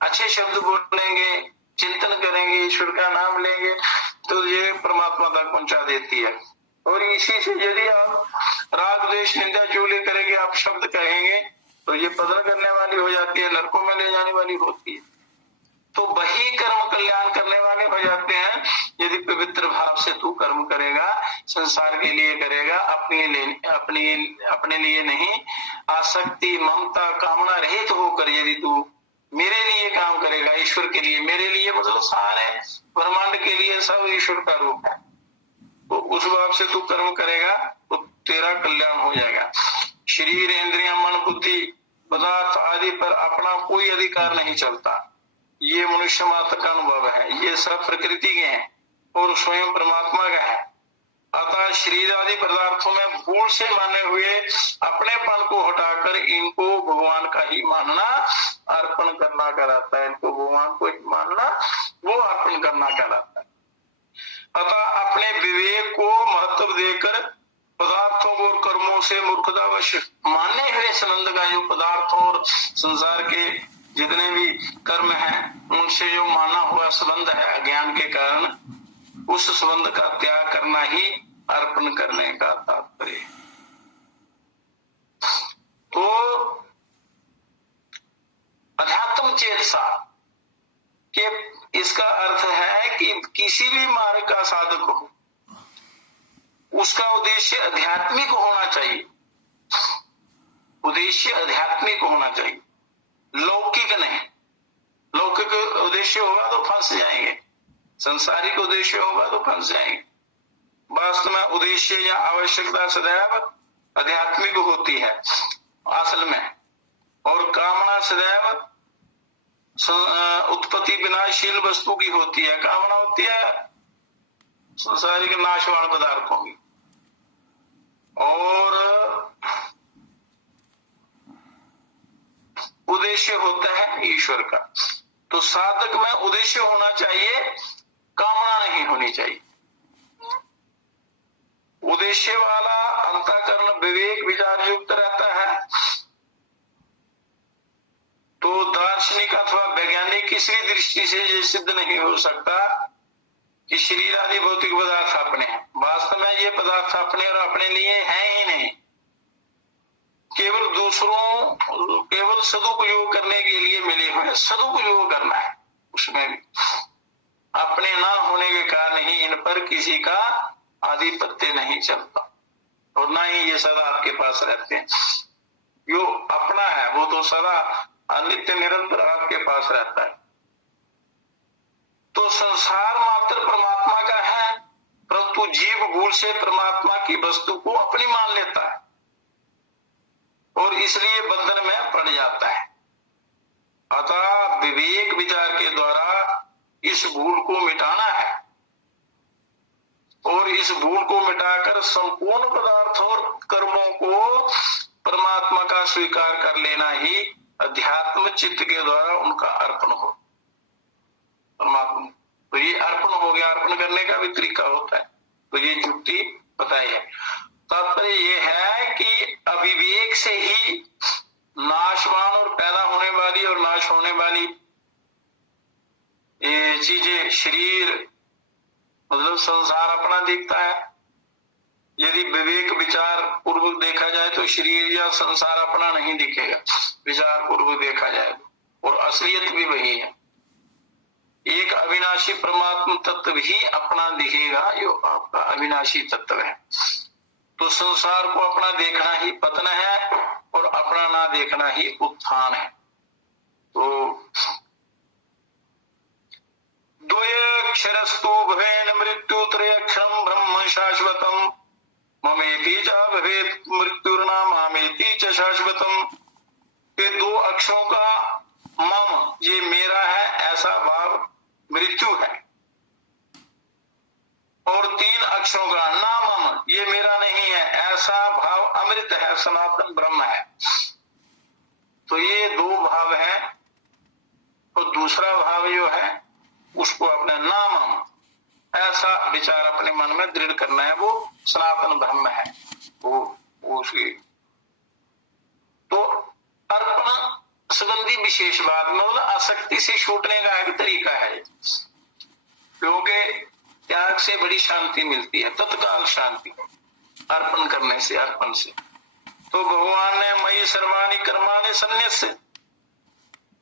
अच्छे शब्द बोलेंगे, चिंतन करेंगे, ईश्वर का नाम लेंगे तो ये परमात्मा तक पहुंचा देती है। और इसी से यदि आप राग द्वेष निंदा चुगली करेंगे, आप शब्द कहेंगे तो ये पतन करने वाली हो जाती है, नरकों में ले जाने वाली होती है। तो वही कर्म कल्याण करने वाले हो जाते हैं यदि पवित्र भाव से तू कर्म करेगा, संसार के लिए करेगा, अपने लिए नहीं। आसक्ति ममता कामना रहित होकर यदि तू मेरे लिए काम करेगा, ईश्वर के लिए, मेरे लिए मतलब सारे ब्रह्मांड के लिए सब ईश्वर का रूप है, तो उस भाव से तू कर्म करेगा तो तेरा कल्याण हो जाएगा। शरीर इंद्रियां मन बुद्धि पदार्थ आदि पर अपना कोई अधिकार नहीं चलता, ये मनुष्य मात्र का अनुभव है। ये सब प्रकृति के हैं और स्वयं परमात्मा का है। अतः शरीर आदि पदार्थों में भूल से माने हुए अपनेपन को हटाकर इनको भगवान का ही मानना अर्पण करना कहलाता है। इनको भगवान को ही मानना वो अर्पण करना कहलाता है। अतः अपने विवेक को महत्व देकर पदार्थों को और कर्मों से मूर्खतावश माने हुए संबंध का, जो पदार्थों और संसार के जितने भी कर्म हैं उनसे जो माना हुआ संबंध है अज्ञान के कारण, उस संबंध का त्याग करना ही अर्पण करने का तात्पर्य है। तो अध्यात्म चेतसा के इसका अर्थ है कि किसी भी मार्ग का साधक हो, उसका उद्देश्य आध्यात्मिक होना चाहिए। उद्देश्य आध्यात्मिक होना चाहिए, लौकिक नहीं। लौकिक उद्देश्य होगा तो फंस जाएंगे, संसारिक उद्देश्य होगा तो फंस जाएंगे। वास्तव में उद्देश्य या आवश्यकता सदैव आध्यात्मिक होती है असल में, और कामना सदैव उत्पत्ति विनाशशील वस्तु की होती है। कामना होती है संसारिक नाशवान पदार्थों की, और उद्देश्य होता है ईश्वर का। तो साधक में उद्देश्य होना चाहिए, कामना नहीं होनी चाहिए। उद्देश्य वाला अंतःकरण विवेक विचार युक्त रहता है। तो दार्शनिक अथवा वैज्ञानिक किसी भी दृष्टि से ये सिद्ध नहीं हो सकता कि शरीर आदि भौतिक पदार्थ अपने हैं। वास्तव में ये पदार्थ अपने और अपने लिए हैं ही नहीं, केवल दूसरों, केवल सदुपयोग करने के लिए मिले हुए हैं। सदुपयोग करना है, उसमें भी अपने ना होने के कारण ही इन पर किसी का आधिपत्य नहीं चलता, और ना ही ये सदा आपके पास रहते हैं। जो अपना है वो तो सदा नित्य निरंतर आपके पास रहता है। तो संसार मात्र परमात्मा का है, परंतु जीव भूल से परमात्मा की वस्तु को अपनी मान लेता है और इसलिए बंधन में पड़ जाता है। अतः विवेक विचार के द्वारा इस भूल को मिटाना है, और इस भूल को मिटाकर संपूर्ण पदार्थों और कर्मों को परमात्मा का स्वीकार कर लेना ही अध्यात्म चित्त के द्वारा उनका अर्पण हो परमात्मा। तो ये अर्पण हो गया। अर्पण करने का भी तरीका होता है, तो ये युक्ति बताई है। तात्पर्य ये है कि अविवेक से ही नाशवान और पैदा होने वाली और नाश होने वाली ये चीजें, शरीर मतलब संसार अपना दिखता है। यदि विवेक विचार पूर्वक देखा जाए तो शरीर या संसार अपना नहीं दिखेगा, विचार पूर्वक देखा जाए, और असलियत भी वही है। एक अविनाशी परमात्मा तत्व ही अपना दिखेगा, जो आपका अविनाशी तत्व है। तो संसार को अपना देखना ही पतन है, और अपना ना देखना ही उत्थान है। तो द्वयक्षरस्तु भवेन मृत्युत्रयक्षरं ब्रह्म शाश्वतम् ममेति च भवेत् मृत्युर्ना मामेति च शाश्वतम्। ये दो अक्षरों का मम, ये मेरा है ऐसा भाव मृत्यु है, और तीन अक्षरों का ना मम, ये मेरा नहीं है ऐसा भाव अमृत है, सनातन ब्रह्म है। तो ये दो भाव है, और दूसरा भाव जो है उसको अपने ना मम ऐसा विचार अपने मन में दृढ़ करना है, वो सनातन ब्रह्म है। वो उसकी तो अर्पण संबंधी विशेष बात, मतलब आसक्ति से छूटने का एक तरीका है, क्योंकि त्याग से बड़ी शांति मिलती है, तत्काल शांति अर्पण करने से, अर्पण से। तो भगवान ने मयि सर्वाणि कर्माणि सन्न्यस्य,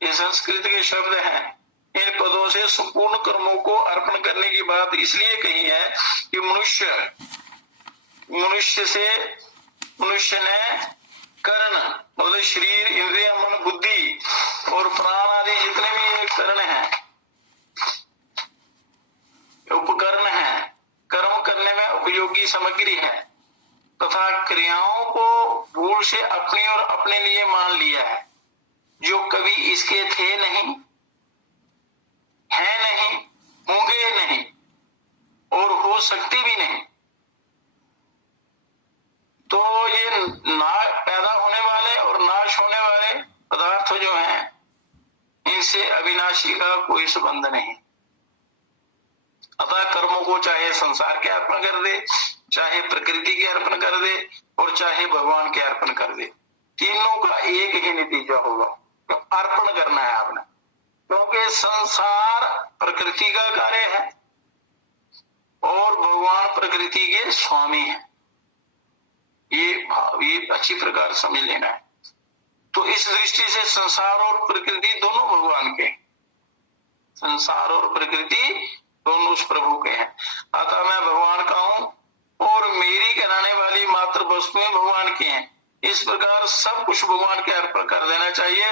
ये संस्कृत के शब्द हैं। इन पदों से संपूर्ण कर्मों को अर्पण करने की बात इसलिए कही है कि मनुष्य ने कर्ण मतलब शरीर, इंद्रिय, मन, बुद्धि और प्राण आदि जितने भी कर्ण हैं, उपकरण हैं, कर्म करने में उपयोगी सामग्री है, तथा क्रियाओं को भूल से अपनी और अपने लिए मान लिया है, जो कभी इसके थे नहीं, है नहीं, होंगे नहीं, और हो सकती भी नहीं। तो ये ना पैदा होने वाले और नाश होने वाले पदार्थ जो हैं, इनसे अविनाशी का कोई संबंध नहीं। अतः कर्मों को चाहे संसार के अर्पण कर दे, चाहे प्रकृति के अर्पण कर दे, और चाहे भगवान के अर्पण कर दे, तीनों का एक ही नतीजा होगा, तो अर्पण करना है आपने। क्योंकि संसार प्रकृति का कार्य है और भगवान प्रकृति के स्वामी है, ये अच्छी प्रकार समझ लेना है। तो इस दृष्टि से संसार और प्रकृति दोनों भगवान के, संसार और प्रकृति दोनों उस प्रभु के हैं। अतः मैं भगवान का हूँ और मेरी कहलाने वाली मात्र वस्तुएं भगवान की हैं। इस प्रकार सब कुछ भगवान के अर्पण कर देना चाहिए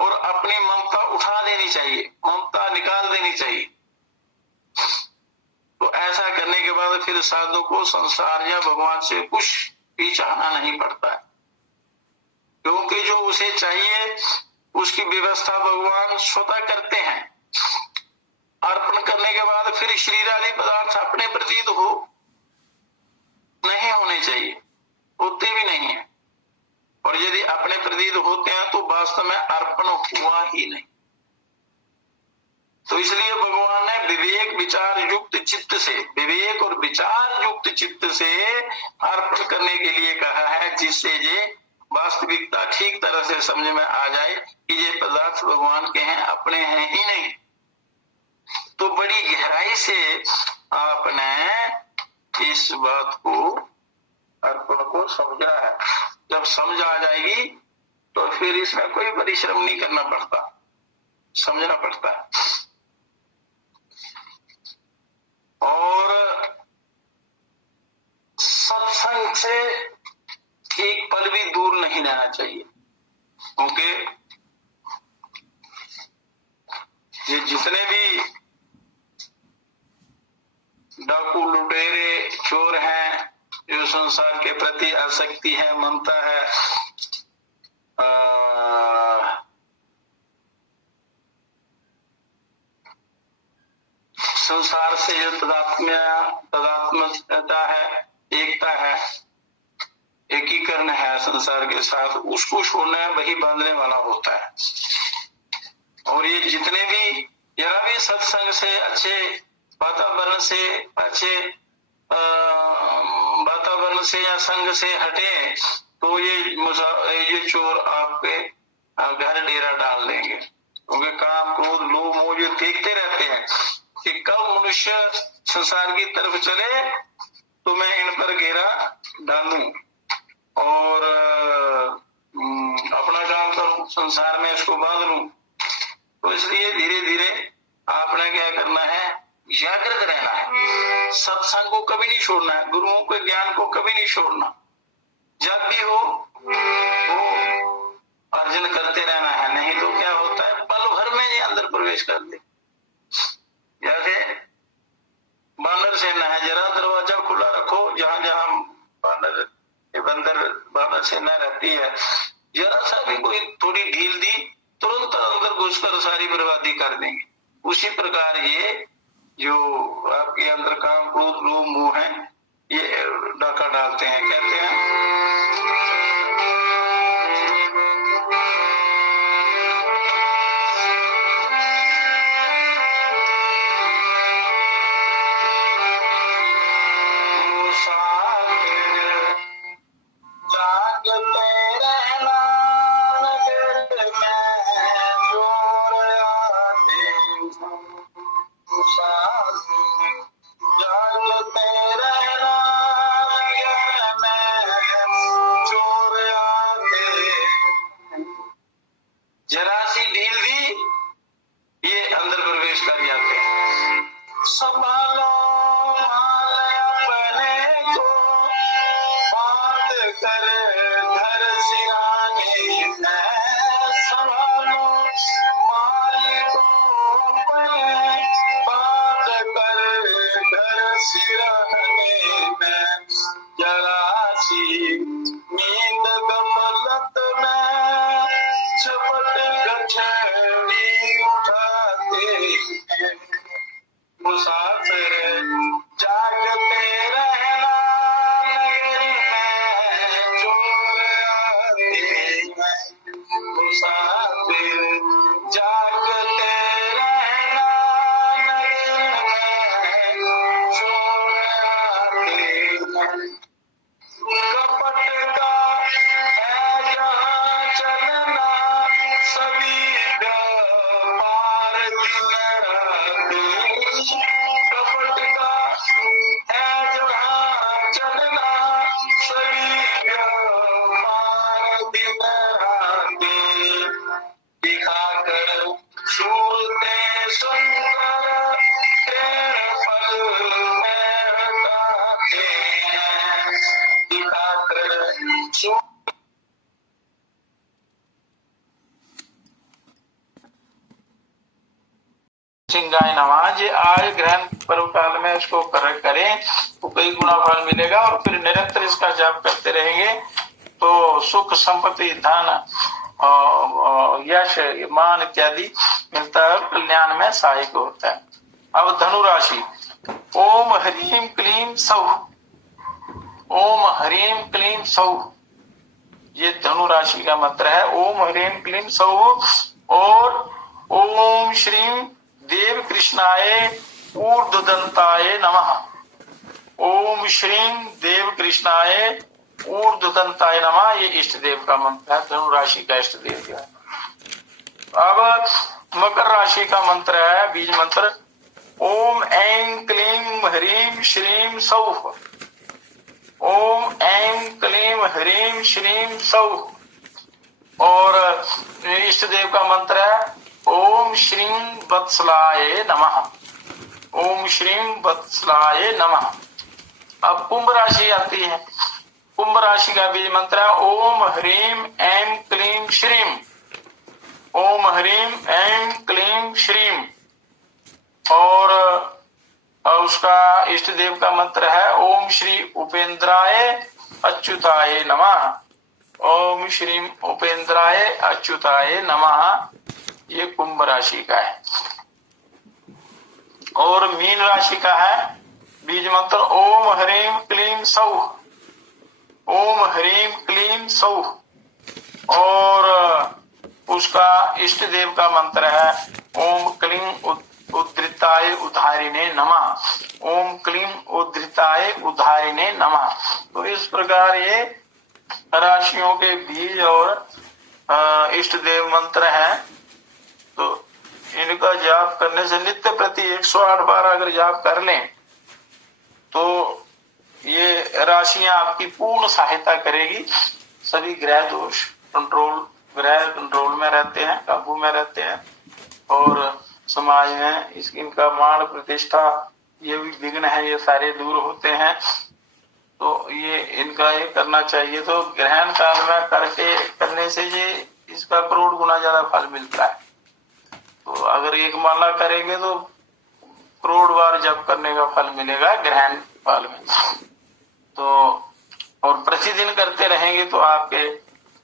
और अपनी ममता उठा देनी चाहिए, ममता निकाल देनी चाहिए। तो ऐसा करने के बाद फिर साधु को संसार या भगवान से कुछ भी चाहना नहीं पड़ता है, क्योंकि जो उसे चाहिए उसकी व्यवस्था भगवान स्वतः करते हैं। अर्पण करने के बाद फिर शरीर आदि पदार्थ अपने प्रतीत हो नहीं होने चाहिए, होते भी नहीं है, और यदि अपने प्रतीत होते हैं तो वास्तव में अर्पण हुआ ही नहीं। तो इसलिए भगवान ने विवेक विचार युक्त चित्त से, विवेक और विचार युक्त चित्त से अर्पण करने के लिए कहा है, जिससे ये वास्तविकता ठीक तरह से समझ में आ जाए कि ये पदार्थ भगवान के हैं, अपने हैं ही नहीं। तो बड़ी गहराई से आपने इस बात को, अर्पण को समझना है। जब समझ आ जाएगी तो फिर इसमें कोई परिश्रम नहीं करना पड़ता, समझना पड़ता है। और सत्संग से एक पल भी दूर नहीं रहना चाहिए, क्योंकि ये जितने भी डाकू लुटेरे चोर हैं, जो संसार के प्रति आसक्ति है, ममता है, संसार से जो तदात्मता है, एकता है, एकीकरण है संसार के साथ, उसको छोड़ना वही बांधने वाला होता है। और ये जितने भी जरा भी सत्संग से, अच्छे वातावरण से, अच्छे वातावरण से या संग से हटे तो ये चोर आपके घर डेरा डाल देंगे, क्योंकि काम क्रोध लोभ मोह जो देखते रहते हैं कि कब मनुष्य संसार की तरफ चले तो मैं इन पर घेरा डालूं और अपना काम करूं, संसार में इसको बांध लूं। तो इसलिए धीरे धीरे आपने क्या करना है, जागृत रहना है, सत्संग को कभी नहीं छोड़ना है, गुरुओं के ज्ञान को कभी नहीं छोड़ना। जब भी हो वो अर्जन करते रहना है, नहीं तो क्या होता है, पल भर में ये अंदर प्रवेश कर दे। जैसे बानर सेना है, जरा दरवाजा खुला रखो, जहां जहां बानर सेना रहती है, जरा सा भी कोई थोड़ी ढील दी तुरंत अंदर घुसकर सारी बर्बादी कर देंगे। उसी प्रकार ये जो आपके अंदर काम क्रोध लोभ मोह है, ये डाका डालते हैं। कहते हैं जरा सी ढील दी ये अंदर प्रवेश कर जाते हैं। संभालो माल अपने को, बांध कर घर सिराने में, संभालो माल को अपने, बांध कर घर सिराने में, जरा सी नींद गफलत में झपट गठरी उठाते हैं। मुसाफिर जागते रहना, नगर में चोर आते हैं। मुसाफिर जागते रहना, नगर में चोर आते हैं। कपट का है जहाँ चलना, सभी व्यापार दिन रात। कपट का है जहाँ चलना, सभी व्यापार दिन रात। दिखाकर सूरतें सुन सिंगाय नमः। जे आज ग्रहण पर्व काल में इसको करें तो कई गुना फल मिलेगा, और फिर निरंतर इसका जाप करते रहेंगे तो सुख, संपत्ति, धन, यश, मान इत्यादि मिलता है, कल्याण में सहायक होता है। अब धनु राशि, ओम ह्रीम क्लीम सौः, ओम ह्रीम क्लीम सौः, ये धनु राशि का मंत्र है। ओम ह्रीम क्लीम सौः और ओम श्रीम देव कृष्णाय ऊर्ध्वदंताय नमः। ओम श्रीम देव कृष्णाय ऊर्ध्वदंताय नमः, ये इष्ट देव का मंत्र है, धनु राशि का इष्ट देव का। अब मकर राशि का मंत्र है, बीज मंत्र, ओम ऐं क्लीं ह्रीं श्रीं सौः। ओम ऐं क्लीं ह्रीं श्रीं सौः। और इष्ट देव का मंत्र है ओम श्रीं वत्सलाय नमः। ओम श्रीं वत्सलाय नमः। अब कुंभ राशि आती है। कुंभ राशि का बीज मंत्र है ओम ह्रीं ऐं क्लीं श्रीं। ओम ह्रीं ऐं क्लीं श्रीं। और उसका इष्ट देव का मंत्र है ओम श्री उपेंद्राय अच्युताय नमः। ओम श्री उपेंद्राय अच्युताय नमः, ये कुंभ राशि का है। और मीन राशि का है बीज मंत्र ओम ह्रीं क्लीं सौः। ओम ह्रीं क्लीं सौः। और उसका इष्ट देव का मंत्र है ओम क्लीं उद्धृताय उद्धारिणे नमः। ओम क्लीं उद्धृताय उद्धारिणे नमः। तो इस प्रकार ये राशियों के बीज और इष्ट देव मंत्र हैं। तो इनका जाप करने से नित्य प्रति 108 बार अगर जाप कर लें तो ये राशियां आपकी पूर्ण सहायता करेगी। सभी ग्रह दोष कंट्रोल में रहते हैं, काबू में रहते हैं, और समाज में इनका मान प्रतिष्ठा, ये भी विघ्न है, ये सारे दूर होते हैं। तो ये इनका ये करना चाहिए। तो ग्रहण काल में करने से ये इसका करोड़ गुना ज्यादा फल मिलता है। तो अगर एक माला करेंगे तो करोड़ बार जप करने का फल मिलेगा ग्रहण काल में। तो और प्रतिदिन करते रहेंगे तो आपके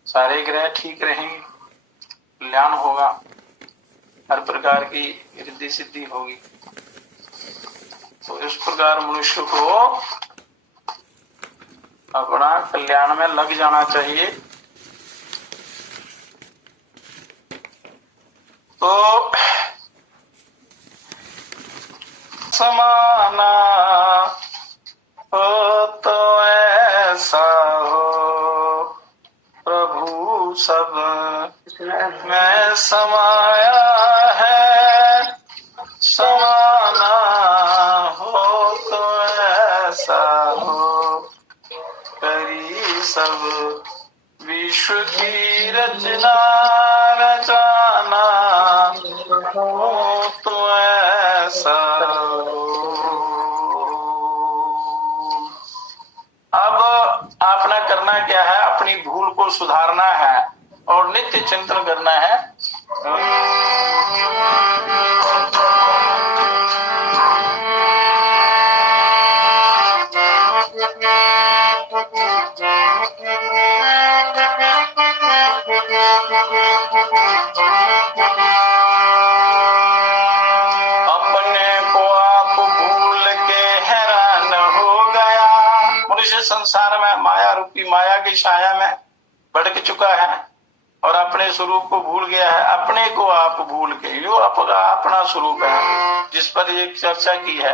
सारे ग्रह ठीक रहेंगे, कल्याण होगा, हर प्रकार की रिद्धि सिद्धि होगी। तो इस प्रकार मनुष्य को अपना कल्याण में लग जाना चाहिए। तो समाना हो तो ऐसा हो, प्रभु सब में समाया है। समाना हो तो ऐसा हो, करी सब विश्व की रचना रचाना हो तो ऐसा हो। अब आपने करना क्या है, अपनी भूल को सुधारना है और नित्य चिंतन करना है। संसार में माया रूपी माया की छाया में भटक चुका है और अपने स्वरूप को भूल गया है। अपने को आप भूल के, यो अपना स्वरूप है जिस पर एक चर्चा की है।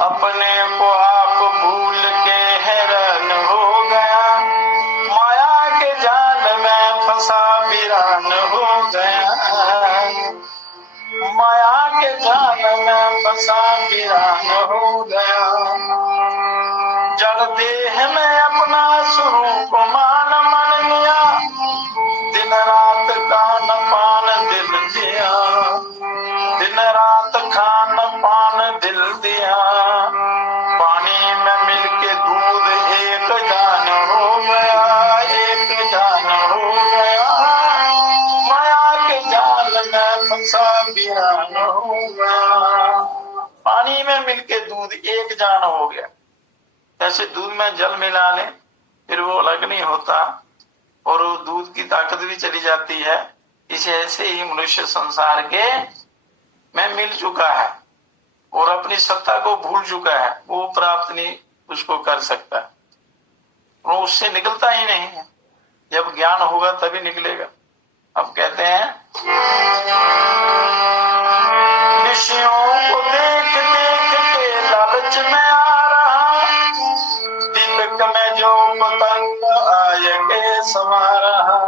अपने को आप भूल के हैरान हो गया, माया के जाल में फंसा वीरान हो गया। माया के जाल में फंसा वीरान हो गया। जड़ देह में अपना स्वरूप मान मन लिया, दिन रात खान पान दिल दिया। दिन रात खान पान दिल दिया। पानी में मिलके दूध एक जान हो गया, एक जान हो गया। माया के जाल में फंसा वीरान हो गया। मिलके दूध एक जान हो गया। जैसे दूध में जल मिला लें फिर वो अलग नहीं होता और वो दूध की ताकत भी चली जाती है। इसे ऐसे ही मनुष्य संसार के में मिल चुका है और अपनी सत्ता को भूल चुका है, वो प्राप्त नहीं उसको कर सकता, वो उससे निकलता ही नहीं है। जब ज्ञान होगा तभी निकलेगा। अब कहते हैं विषयों को देख देख के लालच में आ रहा, दीपक में जो पतंग आएंगे समा रहा।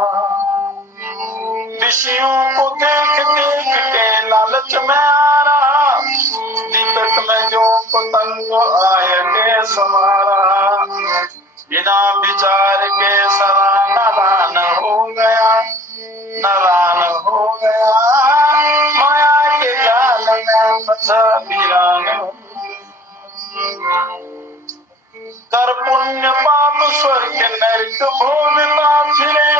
विषयों को देख देख के लालच में आ रहा, दीपक में जो पतंग आएंगे समा रहा। बिना विचार के सदा नादान हो गया, नादान हो गया, माया के जाल में फंसा वीरान। कर पुण्य पाप स्वर्ग नरक भोगता फिरे,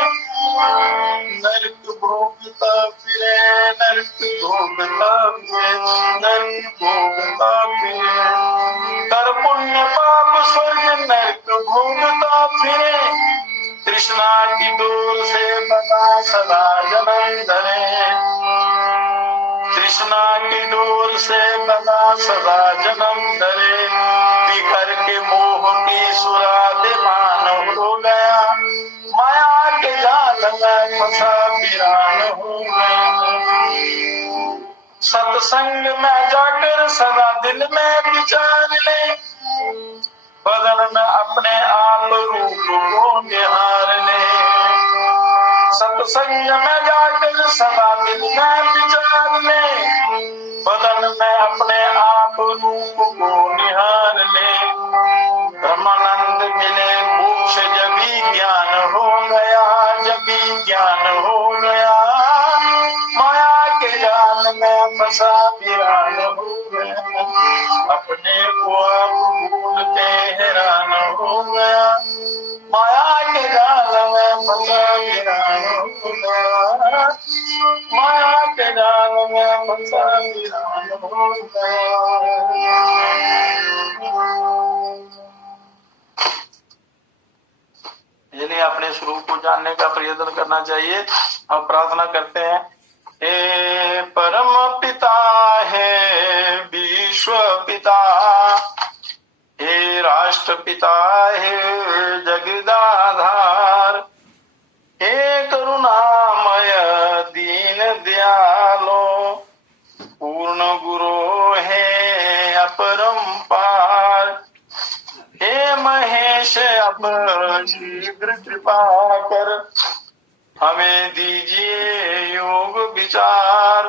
नरक भोगता फिरे, नरक भोगता फिरे, नरक भोगता फिरे। कर पुण्य पाप स्वर्ग नरक भोगता फिरे, तृष्णा की डोर से बना सदा जन्म धरे, तृष्णा की डोर से बना सदा जन्म धरे। पी करके मोह की सुरा दीवान हो गया, माया के जाल में फंसा वीरान हो गया। सत्संग में जाकर सदा दिल में विचार ले, बदन में अपने आप रूप को निहार ले। सत्संग में जाकर सदा दिल में विचार ले, बदन में अपने आप रूप को निहार ले। ब्रह्मानंद मिले मोक्ष जब भी ज्ञान हो गया, जब भी ज्ञान हो गया, माया के जाल में फंसा वीरान हो गया। अपने को आप भूल के हैरान हो गया, माया के जाल में फंसा वीरान हो गया, माया के जाल में फंसा वीरान हो गया। इसलिए अपने स्वरूप को जानने का प्रयत्न करना चाहिए। हम प्रार्थना करते हैं, हे परम पिता है विश्व पिता, हे राष्ट्र पिता है जगदाधार, हे करुणामय दीन दयालो, पूर्ण गुरु है अपरंपार। हे महेश अब शीघ्र कृपा कर, हमें दीजिए योग विचार।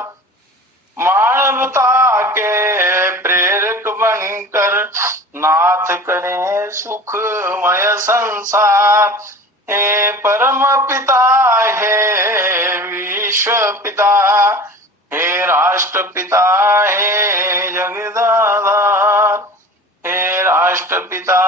मानवता के प्रेरक बनकर नाथ करें सुखमय संसार। हे परम पिता है विश्व पिता, हे राष्ट्र पिता है जगदाधार, हे राष्ट्र पिता